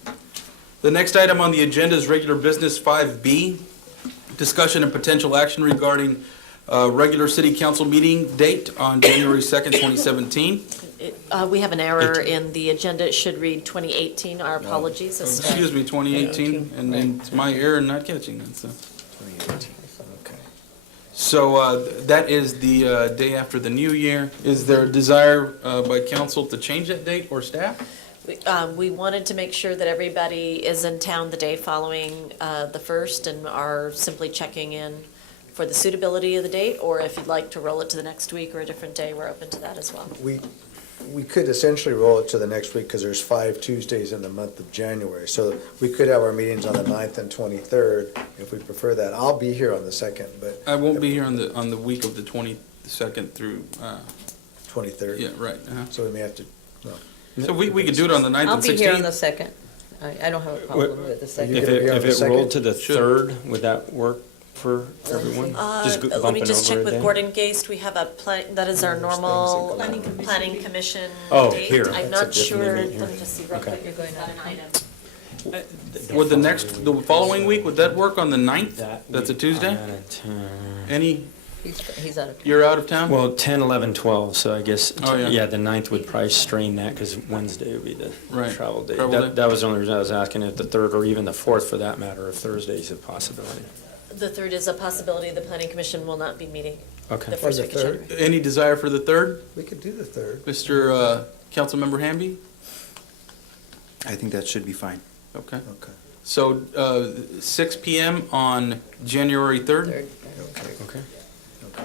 The next item on the agenda is regular business 5B, discussion and potential action regarding regular city council meeting date on January 2nd, 2017. We have an error in the agenda. It should read 2018. Our apologies. Excuse me, 2018, and it's my error in not catching that, so. 2018, okay. So that is the day after the new year. Is there a desire by council to change that date or staff? We wanted to make sure that everybody is in town the day following the 1st and are simply checking in for the suitability of the date, or if you'd like to roll it to the next week or a different day, we're open to that as well. We could essentially roll it to the next week because there's 5 Tuesdays in the month of January. So we could have our meetings on the 9th and 23rd if we prefer that. I'll be here on the 2nd, but. I won't be here on the week of the 22nd through. 23rd? Yeah, right. So we may have to, no. So we could do it on the 9th and 16th? I'll be here on the 2nd. I don't have a problem with the 2nd. If it rolled to the 3rd, would that work for everyone? Let me just check with Gordon Gast. We have that is our normal planning commission date. Here. I'm not sure. Meeting here. Let me just see real quick. You're going on an item. Would the following week, would that work on the 9th? That's a Tuesday? Any, He's out of town. you're out of town? Well, 10, 11, 12, so I guess, Oh, yeah. the 9th would probably strain that because Wednesday would be the Right. travel day. Travel day. That was the only reason I was asking if the 3rd or even the 4th for that matter, if Thursday's a possibility. The 3rd is a possibility. The planning commission will not be meeting Okay. the first the week of January. Any desire for the 3rd? We could do the 3rd. Mr. Councilmember Hamby? I think that should be fine. Okay. Okay. So 6 PM on January 3rd? Okay. Okay. Okay.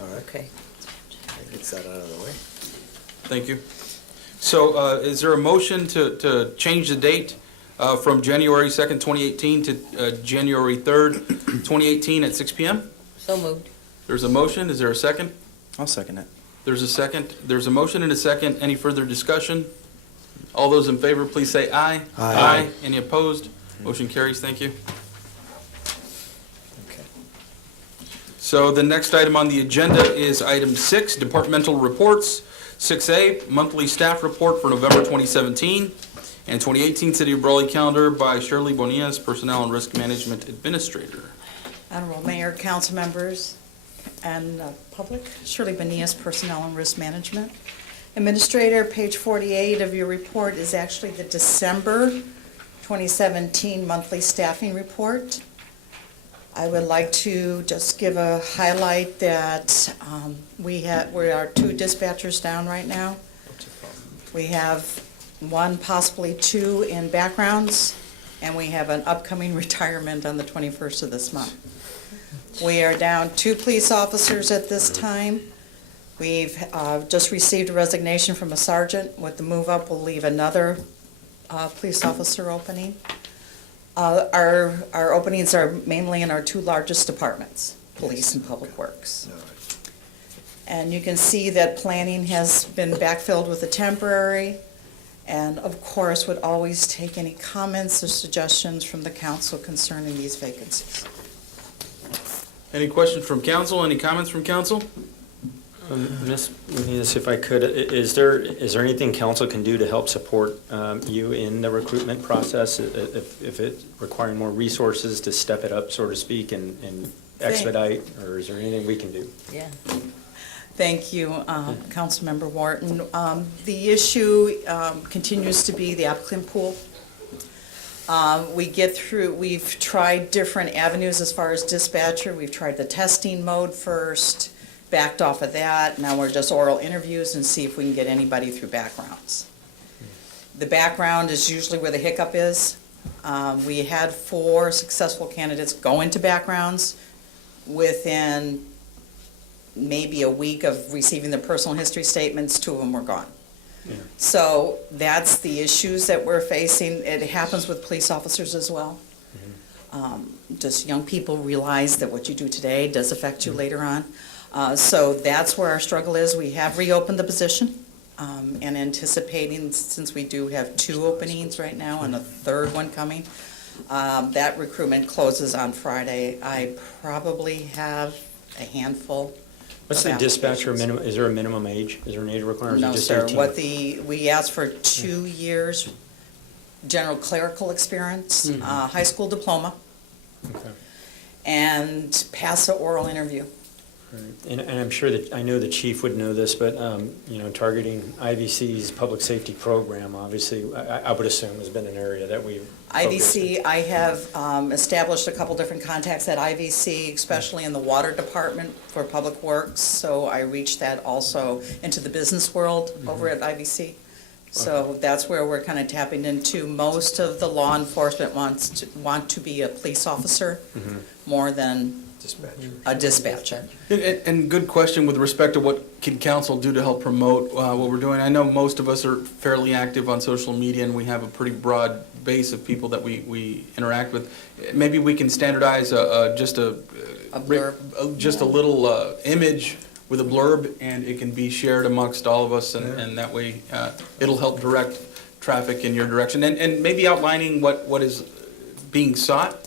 All right. Okay. That gets that out of the way. Thank you. So is there a motion to change the date from January 2nd, 2018 to January 3rd, 2018 at 6 PM? So moved. There's a motion. Is there a second? I'll second it. There's a second. There's a motion and a second. Any further discussion? All those in favor, please say aye. Aye. Any opposed? Motion carries. Thank you. Okay. So the next item on the agenda is item 6, departmental reports. 6A, monthly staff report for November 2017 and 2018 City of Brawley calendar by Shirley Bonias, Personnel and Risk Management Administrator. Honorable Mayor, council members, and public, Shirley Benias, Personnel and Risk Management. Administrator, page 48 of your report is actually the December 2017 monthly staffing report. I would like to just give a highlight that we are 2 dispatchers down right now. We have 1, possibly 2 in backgrounds, and we have an upcoming retirement on the 21st of this month. We are down 2 police officers at this time. We've just received a resignation from a sergeant. With the move up, we'll leave another police officer opening. Our openings are mainly in our 2 largest departments, police and public works. And you can see that planning has been backfilled with a temporary, and of course would always take any comments or suggestions from the council concerning these vacancies. Any questions from council? Any comments from council? Ms. Muniz, if I could, is there anything council can do to help support you in the recruitment process? If it's requiring more resources to step it up, so to speak, and expedite, or is there anything we can do? Yeah. Thank you, Councilmember Wharton. The issue continues to be the applicant pool. We've tried different avenues as far as dispatcher. We've tried the testing mode first, backed off of that. Now we're just oral interviews and see if we can get anybody through backgrounds. The background is usually where the hiccup is. We had 4 successful candidates go into backgrounds. Within maybe a week of receiving the personal history statements, 2 of them were gone. Yeah. So that's the issues that we're facing. It happens with police officers as well. Just young people realize that what you do today does affect you later on. So that's where our struggle is. We have reopened the position and anticipating, since we do have 2 openings right now and a 3rd one coming, that recruitment closes on Friday. I probably have a handful. What's the dispatcher minimum, is there a minimum age? Is there an age requirement, or No, is it just sir. 18? We asked for 2 years general clerical experience, high school diploma, Okay. and pass the oral interview. Right. And I'm sure that, I know the chief would know this, but, you know, targeting IVC's public safety program, obviously, I would assume has been an area that we've focused in. IVC, I have established a couple different contacts at IVC, especially in the water department for public works. So I reached that also into the business world over at IVC. So that's where we're kind of tapping into. Most of the law enforcement want to be a police officer more than a dispatcher. And good question with respect to what can council do to help promote what we're doing. I know most of us are fairly active on social media, and we have a pretty broad base of people that we interact with. Maybe we can standardize just a little image with a blurb, and it can be shared amongst all of us, and that way it'll help direct traffic in your direction. And maybe outlining what is being sought,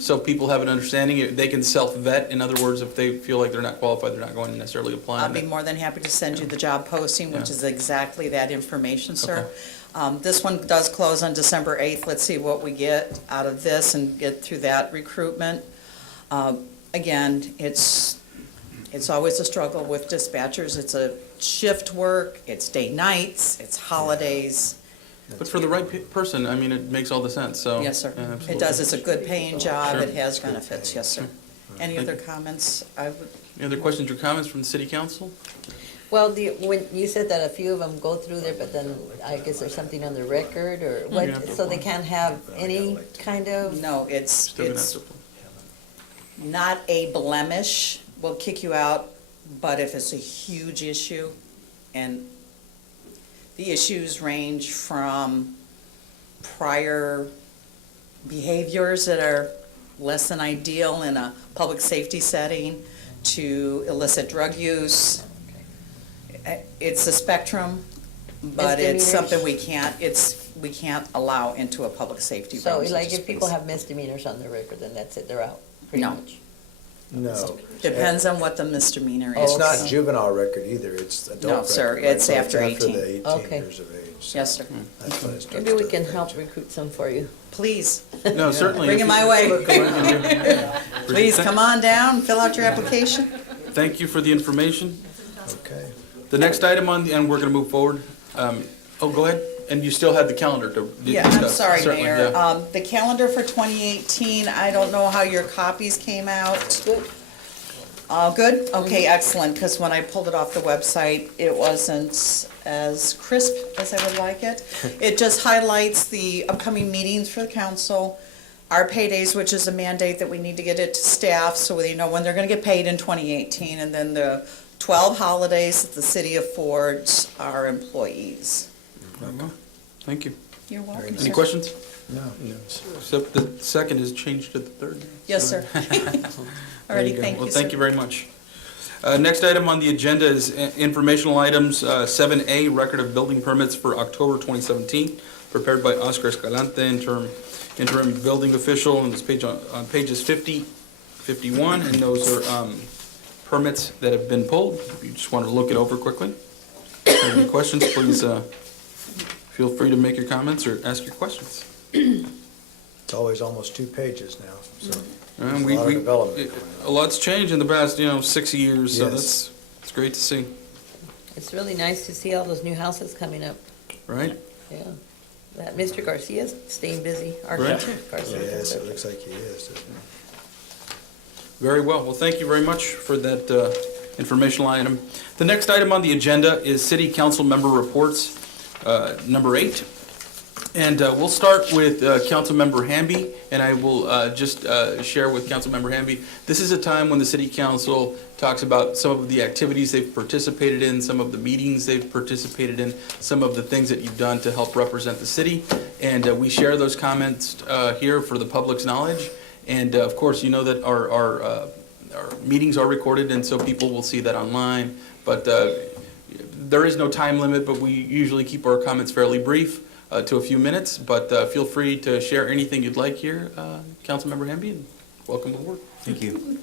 so people have an understanding. They can self-vet. In other words, if they feel like they're not qualified, they're not going to necessarily apply. I'll be more than happy to send you the job posting, which is exactly that information, sir. This one does close on December 8th. Let's see what we get out of this and get through that recruitment. Again, it's always a struggle with dispatchers. It's a shift work, it's day-nights, it's holidays. But for the right person, I mean, it makes all the sense, so. Yes, sir. yeah, absolutely. It does. It's a good paying job. Sure. It has benefits. Yes, sir. Any Thank other you. comments? Any other questions or comments from the city council? Well, when you said that a few of them go through there, but then I guess there's something on the record or Yeah. what, so they can't have any kind of? No, it's Still gonna have to- not a blemish. We'll kick you out, but if it's a huge issue, and the issues range from prior behaviors that are less than ideal in a public safety setting to illicit drug use. It's a spectrum, but it's something we can't allow into a public safety So realm such like as if people police. have misdemeanors on their record, then that's it, they're out, pretty No. much? No. Depends on what the misdemeanor is. It's not juvenile record either, it's adult No, record. sir, right? it's So after 18. the 18 Okay. years of age. so Yes, sir. That's when it starts Maybe we to can affect help you. recruit some for you. Please, No, certainly. bring if it you- my way. Yeah. Please come on down, fill out your application. Thank you for the information. Okay. The next item and we're gonna move forward. Go ahead. And you still have the calendar to Yeah, I'm discuss. sorry, Certainly, Mayor. yeah. The calendar for 2018, I don't know how your copies came out. Good. Good? Okay, excellent, because when I pulled it off the website, it wasn't as crisp as I would like it. It just highlights the upcoming meetings for the council, our paydays, which is a mandate that we need to get it to staff so they know when they're gonna get paid in 2018, and then the 12 holidays that the city affords our employees. There you go. Thank you. You're welcome, Any sir. questions? No. Except the second is changed to the third. Yes, sir. There you Alrighty, go. thank you, Well, sir. thank you very much. Next item on the agenda is informational items. 7A, record of building permits for October 2017, prepared by Oscar Escalante, interim building official, and this page on pages 50, 51, and those are permits that have been pulled. If you just want to look it over quickly. If you have any questions, please feel free to make your comments or ask your questions. It's always almost 2 pages now, so. And A lot of development. a lot's changed in the past, 6 years, so Yes. it's great to see, It's really nice to see all those new houses coming up, right? yeah. That Mr. Garcia's staying busy, architect Garcia. Yes, it looks like he is, doesn't it? Very well. Well, thank you very much for that informational item. The next item on the agenda is City Council Member Reports, number 8. And we'll start with Councilmember Hamby, and I will just share with Councilmember Hamby. This is a time when the City Council talks about some of the activities they've participated in, some of the meetings they've participated in, some of the things that you've done to help represent the city. And we share those comments here for the public's knowledge. And of course, you know that our meetings are recorded, and so people will see that online. But there is no time limit, but we usually keep our comments fairly brief to a few minutes. But feel free to share anything you'd like here, Councilmember Hamby, and welcome aboard. Thank you.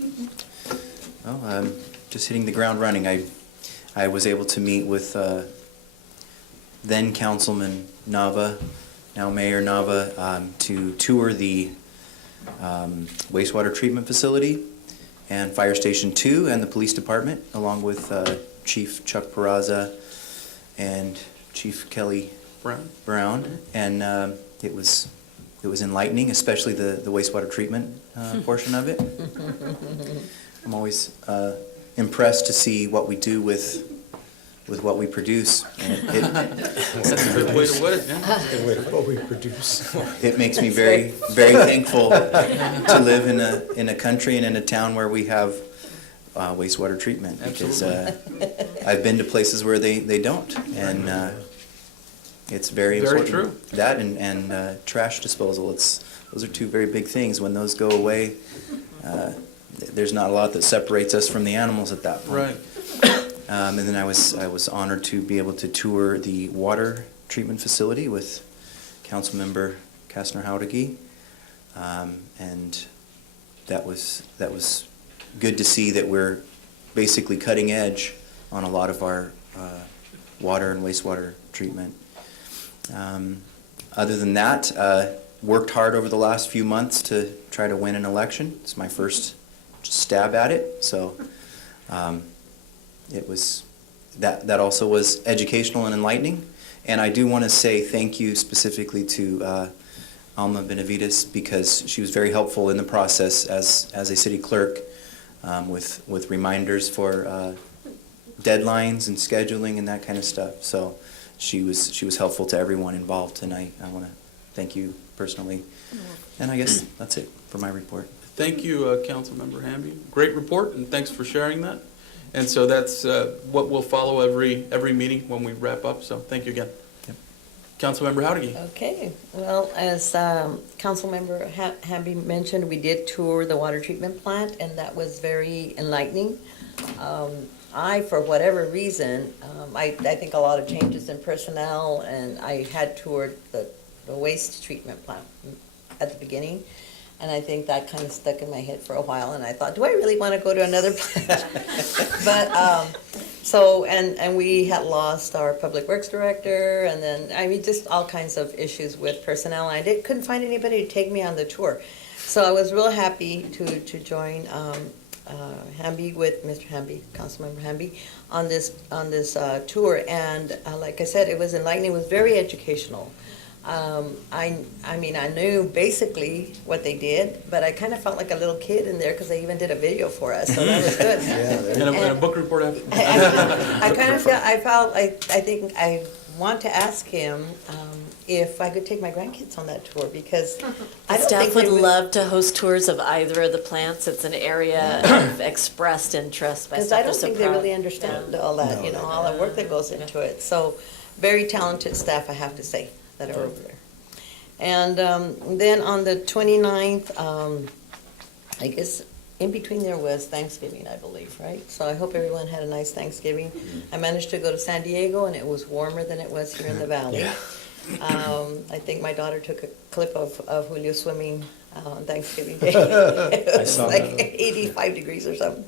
Well, just hitting the ground running. I was able to meet with then Councilman Nava, now Mayor Nava, to tour the wastewater treatment facility and Fire Station 2 and the police department, along with Chief Chuck Peraza and Chief Kelly Brown. And it was enlightening, especially the wastewater treatment portion of it. I'm always impressed to see what we do with what we produce. And That's a good way to put it, yeah. Good way to what we produce. It makes me very, very thankful to live in a country and in a town where we have wastewater treatment. Because I've been to places where they don't, and it's very important. Very true. That and trash disposal. Those are two very big things. When those go away, there's not a lot that separates us from the animals at that point. Right. And then I was honored to be able to tour the water treatment facility with Councilmember Kastner-Haudegi, and that was good to see that we're basically cutting edge on a lot of our water and wastewater treatment. Other than that, worked hard over the last few months to try to win an election. It's my first stab at it, so. It was that also was educational and enlightening, and I do want to say thank you specifically to Alma Benavides, because she was very helpful in the process as a city clerk, with reminders for deadlines and scheduling and that kind of stuff. So she was helpful to everyone involved, and I want to thank you personally. And I guess that's it for my report. Thank you, Councilmember Hamby. Great report, and thanks for sharing that. And so that's what we'll follow every meeting when we wrap up. So thank you again. Yep. Councilmember Haudegi. Okay, well, as Councilmember Hamby mentioned, we did tour the water treatment plant, and that was very enlightening. I, for whatever reason, I think a lot of changes in personnel, and I had toured the waste treatment plant at the beginning. And I think that kind of stuck in my head for a while, and I thought, do I really want to go to another plant? But, and we had lost our public works director, and then, just all kinds of issues with personnel. I couldn't find anybody to take me on the tour. So I was real happy to join Hamby with Mr. Hamby, Councilmember Hamby, on this tour. And like I said, it was enlightening, it was very educational. I knew basically what they did, but I kind of felt like a little kid in there because they even did a video for us, so that was good. And a book report after. I think I want to ask him if I could take my grandkids on that tour, because I don't Staff think would they love to host tours of either of the plants. It's an area of expressed interest by Because staff. I don't think they really understand all that, all the work that goes into it. So, very talented staff, I have to say, that are over there. And then on the 29th, I guess in between there was Thanksgiving, I believe, right? So I hope everyone had a nice Thanksgiving. I managed to go to San Diego, and it was warmer than it was here in the valley. Yeah. I think my daughter took a clip of Julio swimming on Thanksgiving Day. It was like 85 degrees or something.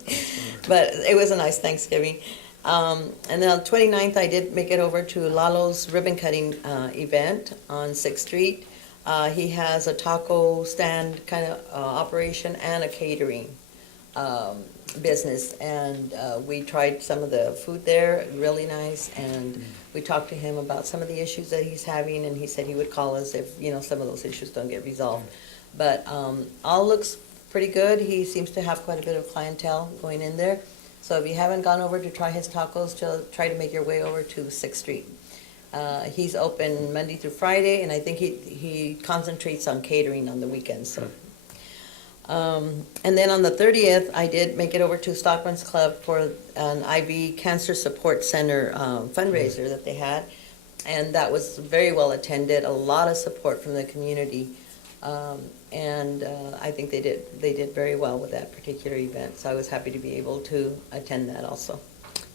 But it was a nice Thanksgiving. And then on the 29th, I did make it over to Lalo's ribbon cutting event on 6th Street. He has a taco stand kind of operation and a catering business. And we tried some of the food there, really nice. And we talked to him about some of the issues that he's having, and he said he would call us if, you know, some of those issues don't get resolved. But all looks pretty good. He seems to have quite a bit of clientele going in there. So if you haven't gone over to try his tacos, try to make your way over to 6th Street. He's open Monday through Friday, and I think he concentrates on catering on the weekends. So. And then on the 30th, I did make it over to Stockman's Club for an IV Cancer Support Center fundraiser that they had. And that was very well attended, a lot of support from the community. And I think they did very well with that particular event. So I was happy to be able to attend that also.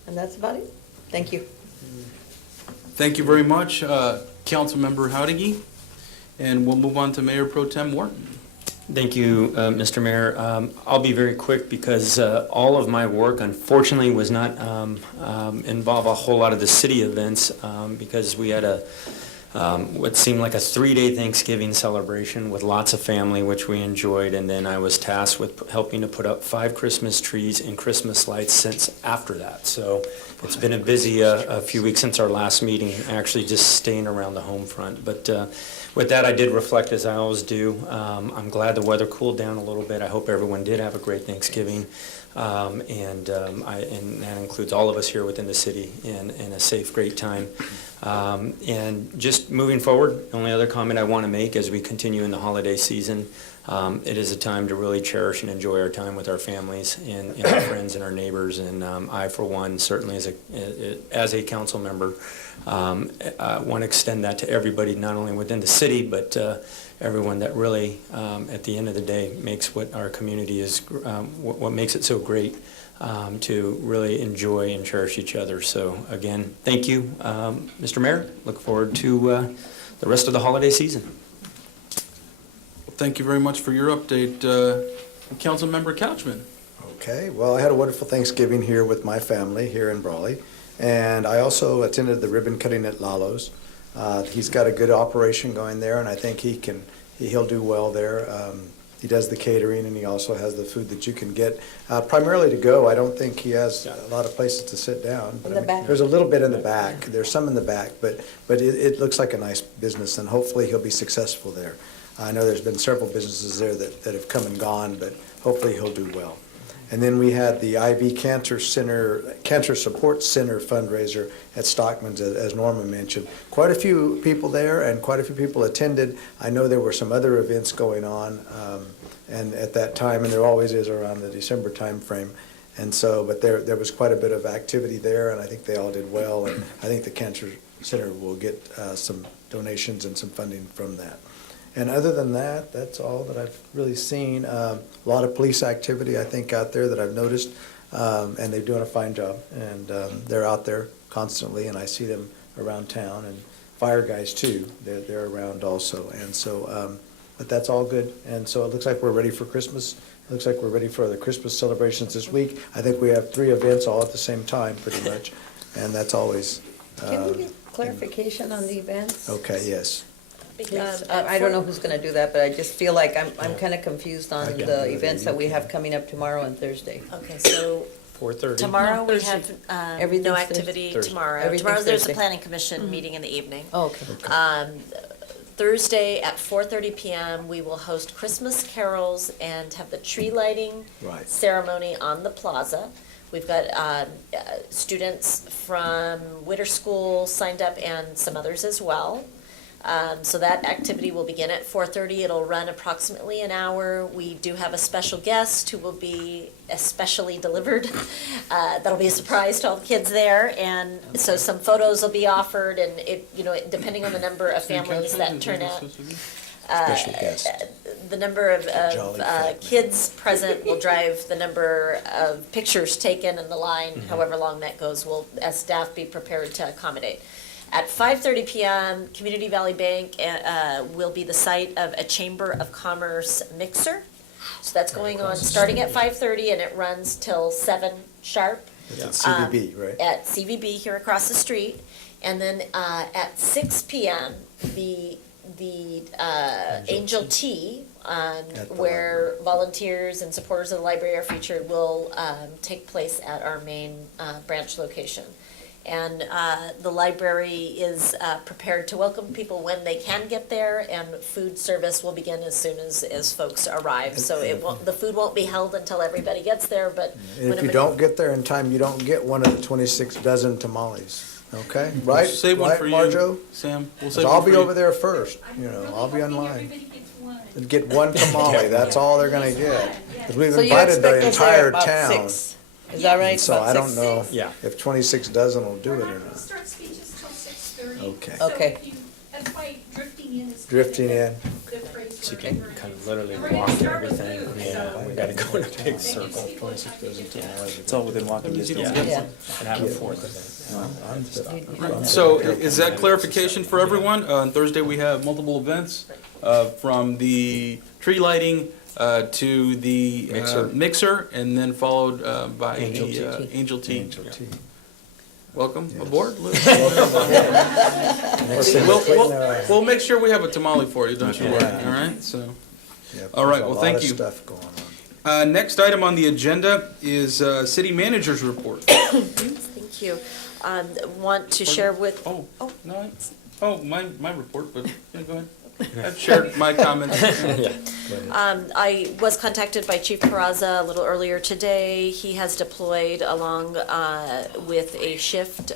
And that's about it. Thank you. Thank you very much, Councilmember Howdiggy. And we'll move on to Mayor Pro Tem Wharton. Thank you, Mr. Mayor. I'll be very quick because all of my work, unfortunately, was not involve a whole lot of the city events because we had what seemed like a 3-day Thanksgiving celebration with lots of family, which we enjoyed, and then I was tasked with helping to put up 5 Christmas trees and Christmas lights since after that. So it's been a busy a few weeks since our last meeting, actually just staying around the home front. But with that, I did reflect, as I always do. I'm glad the weather cooled down a little bit. I hope everyone did have a great Thanksgiving. And that includes all of us here within the city in a safe, great time. And just moving forward, the only other comment I want to make as we continue in the holiday season, it is a time to really cherish and enjoy our time with our families and our friends and our neighbors. And I, for one, certainly as a council member, I want to extend that to everybody, not only within the city, but everyone that really, at the end of the day, makes what our community is, what makes it so great, to really enjoy and cherish each other. So again, thank you, Mr. Mayor. Look forward to the rest of the holiday season. Thank you very much for your update, Councilmember Couchman. Okay, well, I had a wonderful Thanksgiving here with my family here in Brawley. And I also attended the ribbon cutting at Lalo's. He's got a good operation going there, and I think he'll do well there. He does the catering, and he also has the food that you can get primarily to go. I don't think he has a lot of places to sit down. But In the back. There's a little bit in the back. There's some in the back, but it looks like a nice business, and hopefully he'll be successful there. I know there's been several businesses there that have come and gone, but hopefully he'll do well. And then we had the IV Cancer Support Center fundraiser at Stockman's, as Norma mentioned. Quite a few people there and quite a few people attended. I know there were some other events going on and at that time, and there always is around the December time frame. And so, but there was quite a bit of activity there, and I think they all did well. And I think the Cancer Center will get some donations and some funding from that. And other than that, that's all that I've really seen. A lot of police activity, I think, out there that I've noticed, and they're doing a fine job. And they're out there constantly, and I see them around town. And fire guys, too, they're around also. And so, but that's all good. And so it looks like we're ready for Christmas. It looks like we're ready for the Christmas celebrations this week. I think we have 3 events all at the same time, pretty much. And that's always... Can we get clarification on the events? Okay, yes. Because I don't know who's going to do that, but I just feel like I'm kind of confused on the events that we have coming up tomorrow and Thursday. Okay, so 4:30. tomorrow we have Everything's no Thursday. activity Thursday. tomorrow. Everything's Tomorrow there's a Thursday. planning commission meeting in the evening. Oh, okay. Thursday at 4:30 p.m. we will host Christmas carols and have the tree lighting Right. ceremony on the plaza. We've got students from Witter School signed up and some others as well. So that activity will begin at 4:30. It'll run approximately an hour. We do have a special guest who will be especially delivered. That'll be a surprise to all the kids there, and so some photos will be offered, and depending on the number of families that turn out. Special guest. The number of Jolly family. kids present will drive the number of pictures taken and the line, however long that goes, will, as staff, be prepared to accommodate. At 5:30 p.m., Community Valley Bank will be the site of a Chamber of Commerce mixer. So that's going on starting at 5:30 and it runs till 7 sharp. It's at CVB, right? At CVB here across the street. And then at 6 p.m., the Angel Tea, At the where volunteers and supporters of the library are featured, will take place at our main branch location. And the library is prepared to welcome people when they can get there, and food service will begin as soon as folks arrive. So the food won't be held until everybody gets there, but And if you don't get there in time, you don't get one of the 26 dozen tamales, okay? Right? We'll save one Right, for Marjo? you, Sam. We'll 'Cause save I'll one be for you. over there first, I'll be online. And get one tamale, that's all they're gonna get. 'Cause we've So you invited expect the us there entire about town. 6? Is that right? So About I don't 6? know Yeah. if 26 dozen will do it or not. Start speeches till 6:30. Okay. Okay. That's why drifting in is. Drifting in. The phrase So you we're can doing. kind of literally We're gonna walk start with everything. food, Yeah, so- we gotta go in a big circle. It's all within walking distance. Yeah. And have a fourth event. So is that clarification for everyone? On Thursday, we have multiple events, from the tree lighting to the mixer, and then followed by Angel the Tea. Angel Tea. Angel Tea. Welcome aboard. Next thing, We'll make sure we have a tamale for you, don't you worry, all right? So, all right, well, thank you. There's a lot of stuff going on. Next item on the agenda is city manager's report. Thank you. Want to share with, My report, but yeah, go ahead. I've shared my comments. I was contacted by Chief Peraza a little earlier today. He has deployed along with a shift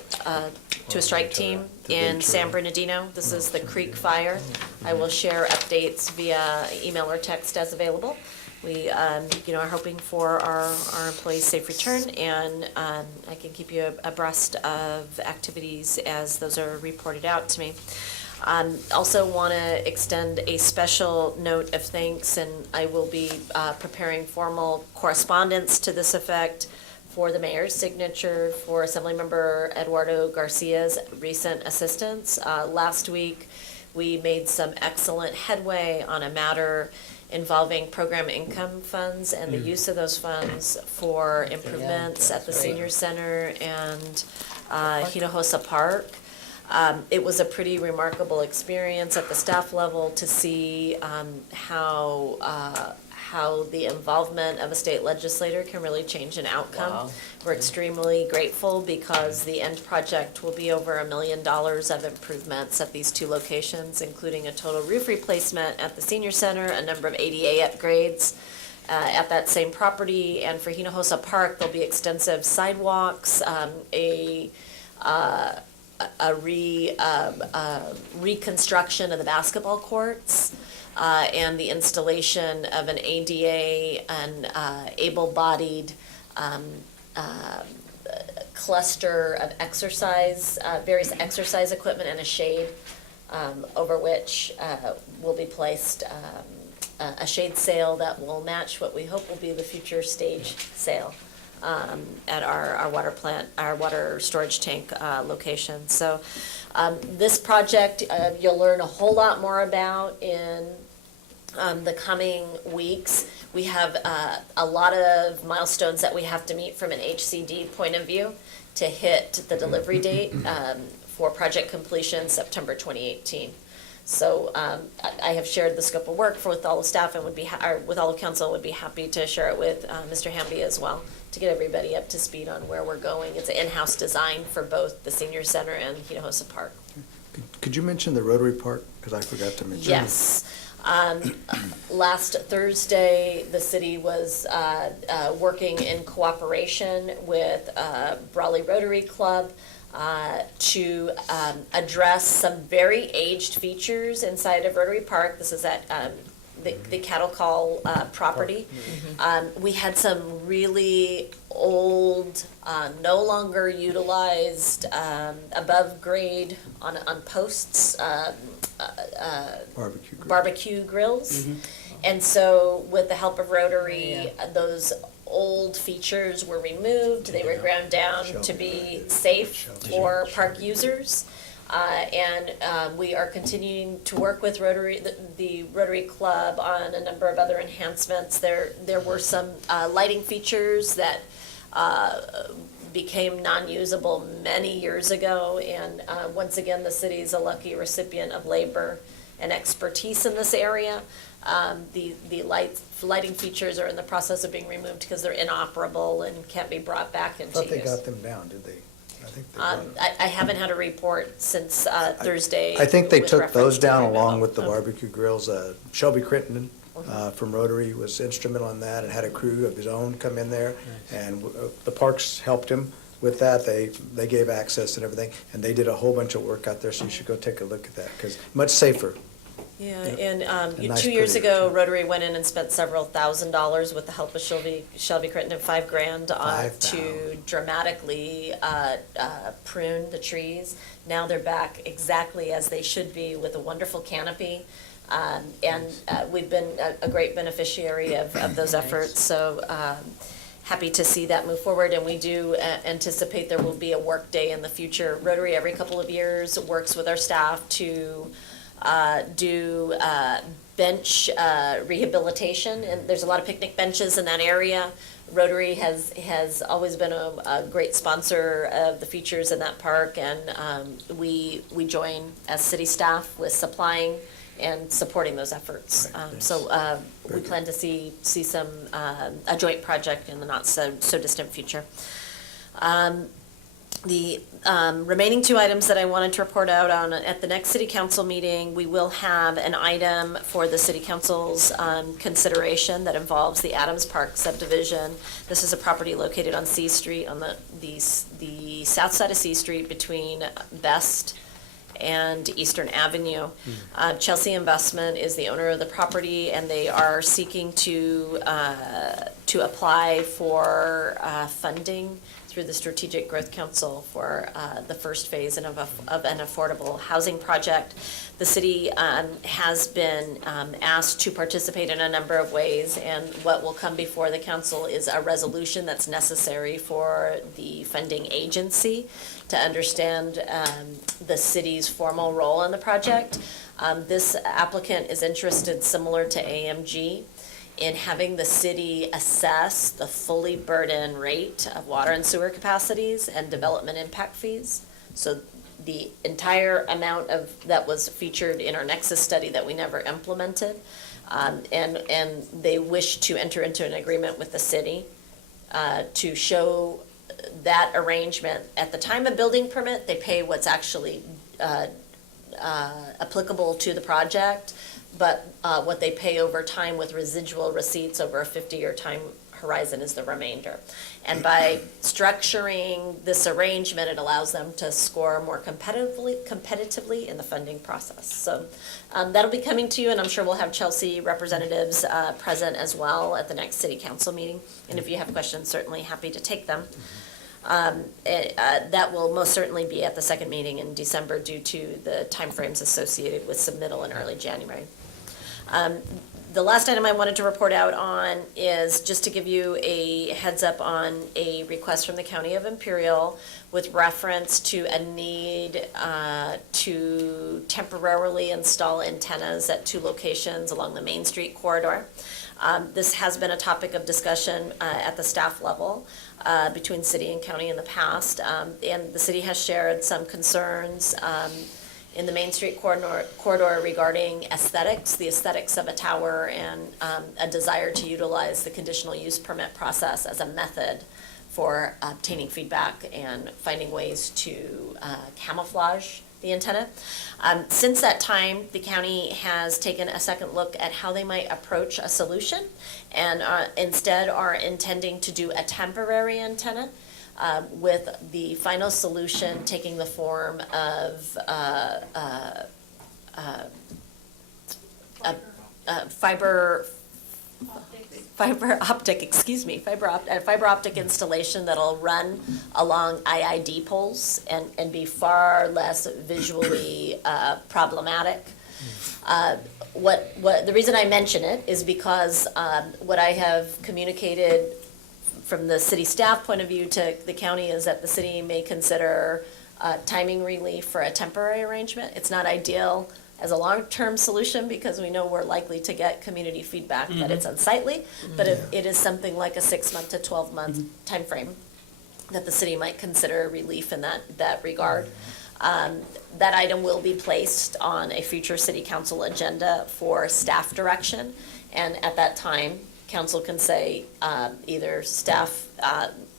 to a strike team in San Bernardino. This is the Creek Fire. I will share updates via email or text as available. We, are hoping for our employees' safe return, and I can keep you abreast of activities as those are reported out to me. Also want to extend a special note of thanks, and I will be preparing formal correspondence to this effect for the mayor's signature for Assemblymember Eduardo Garcia's recent assistance. Last week, we made some excellent headway on a matter involving program income funds and the use of those funds for improvements at the senior center and Hinojosa Park. It was a pretty remarkable experience at the staff level to see how the involvement of a state legislator can really change an outcome. Wow. We're extremely grateful because the end project will be over $1 million of improvements at these two locations, including a total roof replacement at the senior center, a number of ADA upgrades at that same property, and for Hinojosa Park, there'll be extensive sidewalks, reconstruction of the basketball courts, and the installation of an ADA and able-bodied cluster of exercise, various exercise equipment and a shade over which will be placed a shade sail that will match what we hope will be the future stage sail at our water plant, our water storage tank location. So this project you'll learn a whole lot more about in the coming weeks. We have a lot of milestones that we have to meet from an HCD point of view to hit the delivery date for project completion September 2018. So I have shared the scope of work with all the staff and with all of council. Would be happy to share it with Mr. Hamby as well to get everybody up to speed on where we're going. It's an in-house design for both the senior center and Hinojosa Park. Could you mention the Rotary Park? Because I forgot to mention it. Yes. Last Thursday, the city was working in cooperation with Brawley Rotary Club to address some very aged features inside of Rotary Park. This is at the cattle call property. We had some really old, no longer utilized, above grade on posts, barbecue grills. And so with the help of Rotary, those old features were removed. They were ground down to be safe for park users. And we are continuing to work with Rotary, the Rotary Club on a number of other enhancements. There were some lighting features that became non-usable many years ago, and once again, the city is a lucky recipient of labor and expertise in this area. The lighting features are in the process of being removed because they're inoperable and can't be brought back I into thought they use. got them down, did they? I think they got 'em. I haven't had a report since Thursday. I think they with took reference those to down removal. along with the barbecue grills. Shelby Crittenden from Rotary was instrumental in that and had a crew of his own come in there. And the parks helped him with that. They gave access and everything. And they did a whole bunch of work out there, so you should go take a look at that, because much safer. Yeah, Yep. and A nice 2 years pretty ago, Rotary went in and spent several $1,000s with the help of Shelby Crittenden, $5,000 to dramatically prune the trees. Now they're back exactly as they should be with a wonderful canopy. And we've been a great beneficiary of those efforts, so happy to see that move forward, and we do anticipate there will be a work day in the future. Rotary every couple of years works with our staff to do bench rehabilitation, and there's a lot of picnic benches in that area. Rotary has always been a great sponsor of the features in that park, and we join as city staff with supplying and supporting those efforts. So we plan to see some a joint project in the not so distant future. The remaining two items that I wanted to report out on at the next city council meeting, we will have an item for the city council's consideration that involves the Adams Park subdivision. This is a property located on C Street, on the south side of C Street between Best and Eastern Avenue. Chelsea Investment is the owner of the property, and they are seeking to apply for funding through the Strategic Growth Council for the first phase of an affordable housing project. The city has been asked to participate in a number of ways, and what will come before the council is a resolution that's necessary for the funding agency to understand the city's formal role in the project. This applicant is interested, similar to AMG, in having the city assess the fully burdened rate of water and sewer capacities and development impact fees. So the entire amount of that was featured in our Nexus study that we never implemented, and they wish to enter into an agreement with the city to show that arrangement. At the time of building permit, they pay what's actually applicable to the project, but what they pay over time with residual receipts over a 50-year time horizon is the remainder. And by structuring this arrangement, it allows them to score more competitively in the funding process. So that'll be coming to you, and I'm sure we'll have Chelsea representatives present as well at the next city council meeting. And if you have questions, certainly happy to take them. That will most certainly be at the second meeting in December due to the timeframes associated with submittal in early January. The last item I wanted to report out on is just to give you a heads up on a request from the County of Imperial with reference to a need to temporarily install antennas at 2 locations along the Main Street corridor. This has been a topic of discussion at the staff level between city and county in the past, and the city has shared some concerns in the Main Street corridor regarding aesthetics, the aesthetics of a tower, and a desire to utilize the conditional use permit process as a method for obtaining feedback and finding ways to camouflage the antenna. Since that time, the county has taken a second look at how they might approach a solution, and instead are intending to do a temporary antenna, with the final solution taking the form of fiber optic installation that'll run along IID poles and be far less visually problematic. The reason I mention it is because what I have communicated from the city staff point of view to the county is that the city may consider timing relief for a temporary arrangement. It's not ideal as a long-term solution because we know we're likely to get community feedback that it's unsightly, but it is something like a 6-month to 12-month timeframe that the city might consider relief in that regard. That item will be placed on a future city council agenda for staff direction. And at that time, council can say, either staff,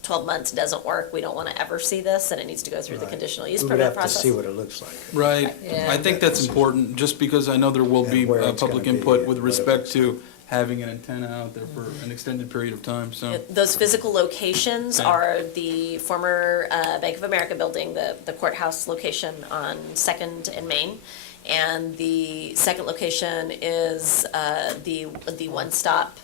12 months doesn't work, we don't want to ever see this, and it needs to go through the conditional use We would permit have to process. see what it looks like. Right. Yeah. I think that's important, just because I know there will be where it's public gonna be input and with what it respect looks to having an antenna out there for an extended period of time, so. Those physical locations Okay. are the former Bank of America building, the courthouse location on 2nd and Main. And the second location is the one-stop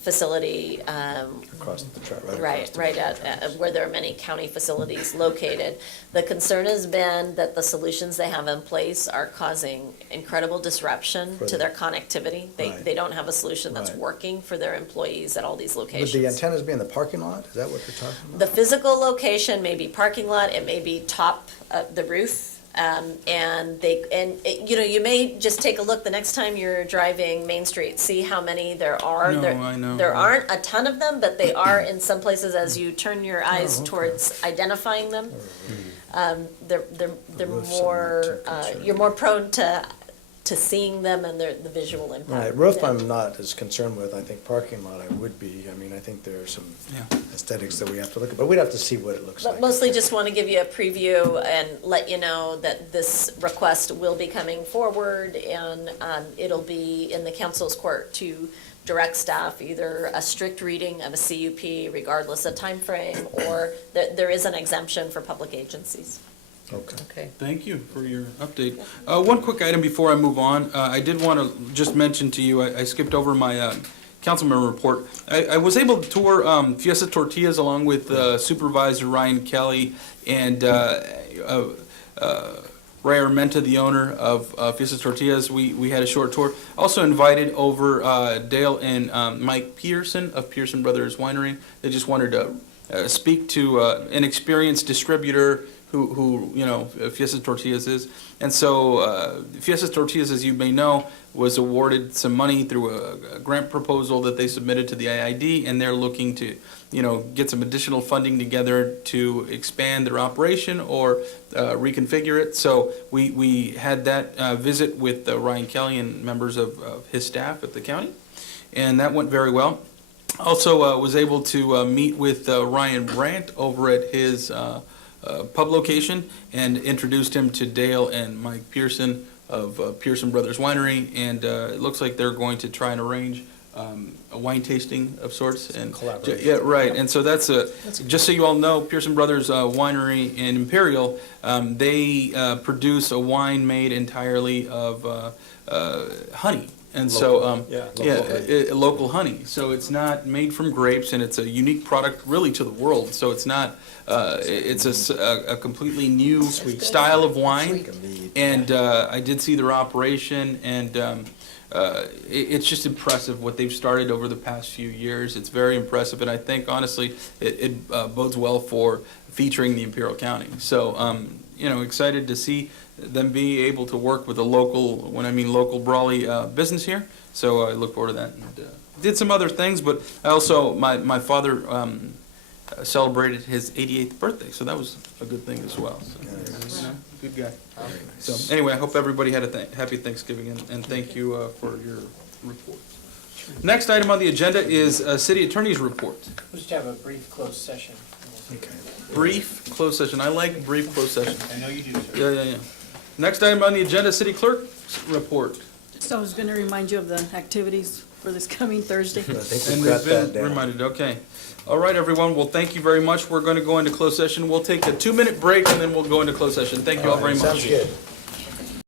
facility. Across the track, right across Right, the right at where there are many county facilities located. The concern has been that the solutions they have in place are causing incredible disruption For to the- their connectivity. Right. They don't have a solution that's Right. working for their employees at all these Would locations. the antennas be in the parking lot? Is that what you're talking about? The physical location may be parking lot, it may be top of the roof. You may just take a look the next time you're driving Main Street, see how many there are. No, There- I know. There aren't a ton of them, but they are in some places as you turn your eyes towards identifying them. They're more, you're more prone to seeing them and the visual impact. Right, roof Yeah. I'm not as concerned with. I think parking lot I would be. I mean, I think there are some aesthetics that we have to look at, but we'd have to see what it looks But like. mostly just want to give you a preview and let you know that this request will be coming forward, and it'll be in the council's court to direct staff either a strict reading of a CUP regardless of time frame, or there is an exemption for public agencies. Okay. Thank you for your update. One quick item before I move on. I did want to just mention to you, I skipped over my council member report. I was able to tour Fiesta Tortillas along with Supervisor Ryan Kelly and Ray Armenta, the owner of Fiesta Tortillas. We had a short tour. Also invited over Dale and Mike Peterson of Pearson Brothers Winery. They just wanted to speak to an experienced distributor who Fiesta Tortillas is. And so Fiesta Tortillas, as you may know, was awarded some money through a grant proposal that they submitted to the IID, and they're looking to, get some additional funding together to expand their operation or reconfigure it. So we had that visit with Ryan Kelly and members of his staff at the county, and that went very well. Also was able to meet with Ryan Brandt over at his pub location and introduced him to Dale and Mike Pearson of Pearson Brothers Winery, and it looks like they're going to try and arrange a wine tasting of sorts. And collaboration. Yeah, right. And so that's just so you all know, Pearson Brothers Winery in Imperial, they produce a wine made entirely of honey. And so, local honey. So it's not made from grapes, and it's a unique product really to the world. So it's not, it's a completely new style of wine. And I did see their operation, and it's just impressive what they've started over the past few years. It's very impressive, and I think honestly it bodes well for featuring the Imperial County. So, excited to see them be able to work with a local, when I mean local Brawley business here. So I look forward to that. And, did some other things, but I also, my father celebrated his 88th birthday, so that was a good thing as well. So, good guy. So anyway, I hope everybody had a happy Thanksgiving, and thank you for your report. Next item on the agenda is City Attorney's report. We'll just have a brief closed session. Brief closed session. I like brief closed session. I know you do, sir. Yeah. Next item on the agenda, City Clerk's report. So I was going to remind you of the activities for this coming Thursday. And we've been reminded, okay. All right, everyone, well, thank you very much. We're going to go into closed session. We'll take a 2-minute break, and then we'll go into closed session. Thank you all very much. Sounds good.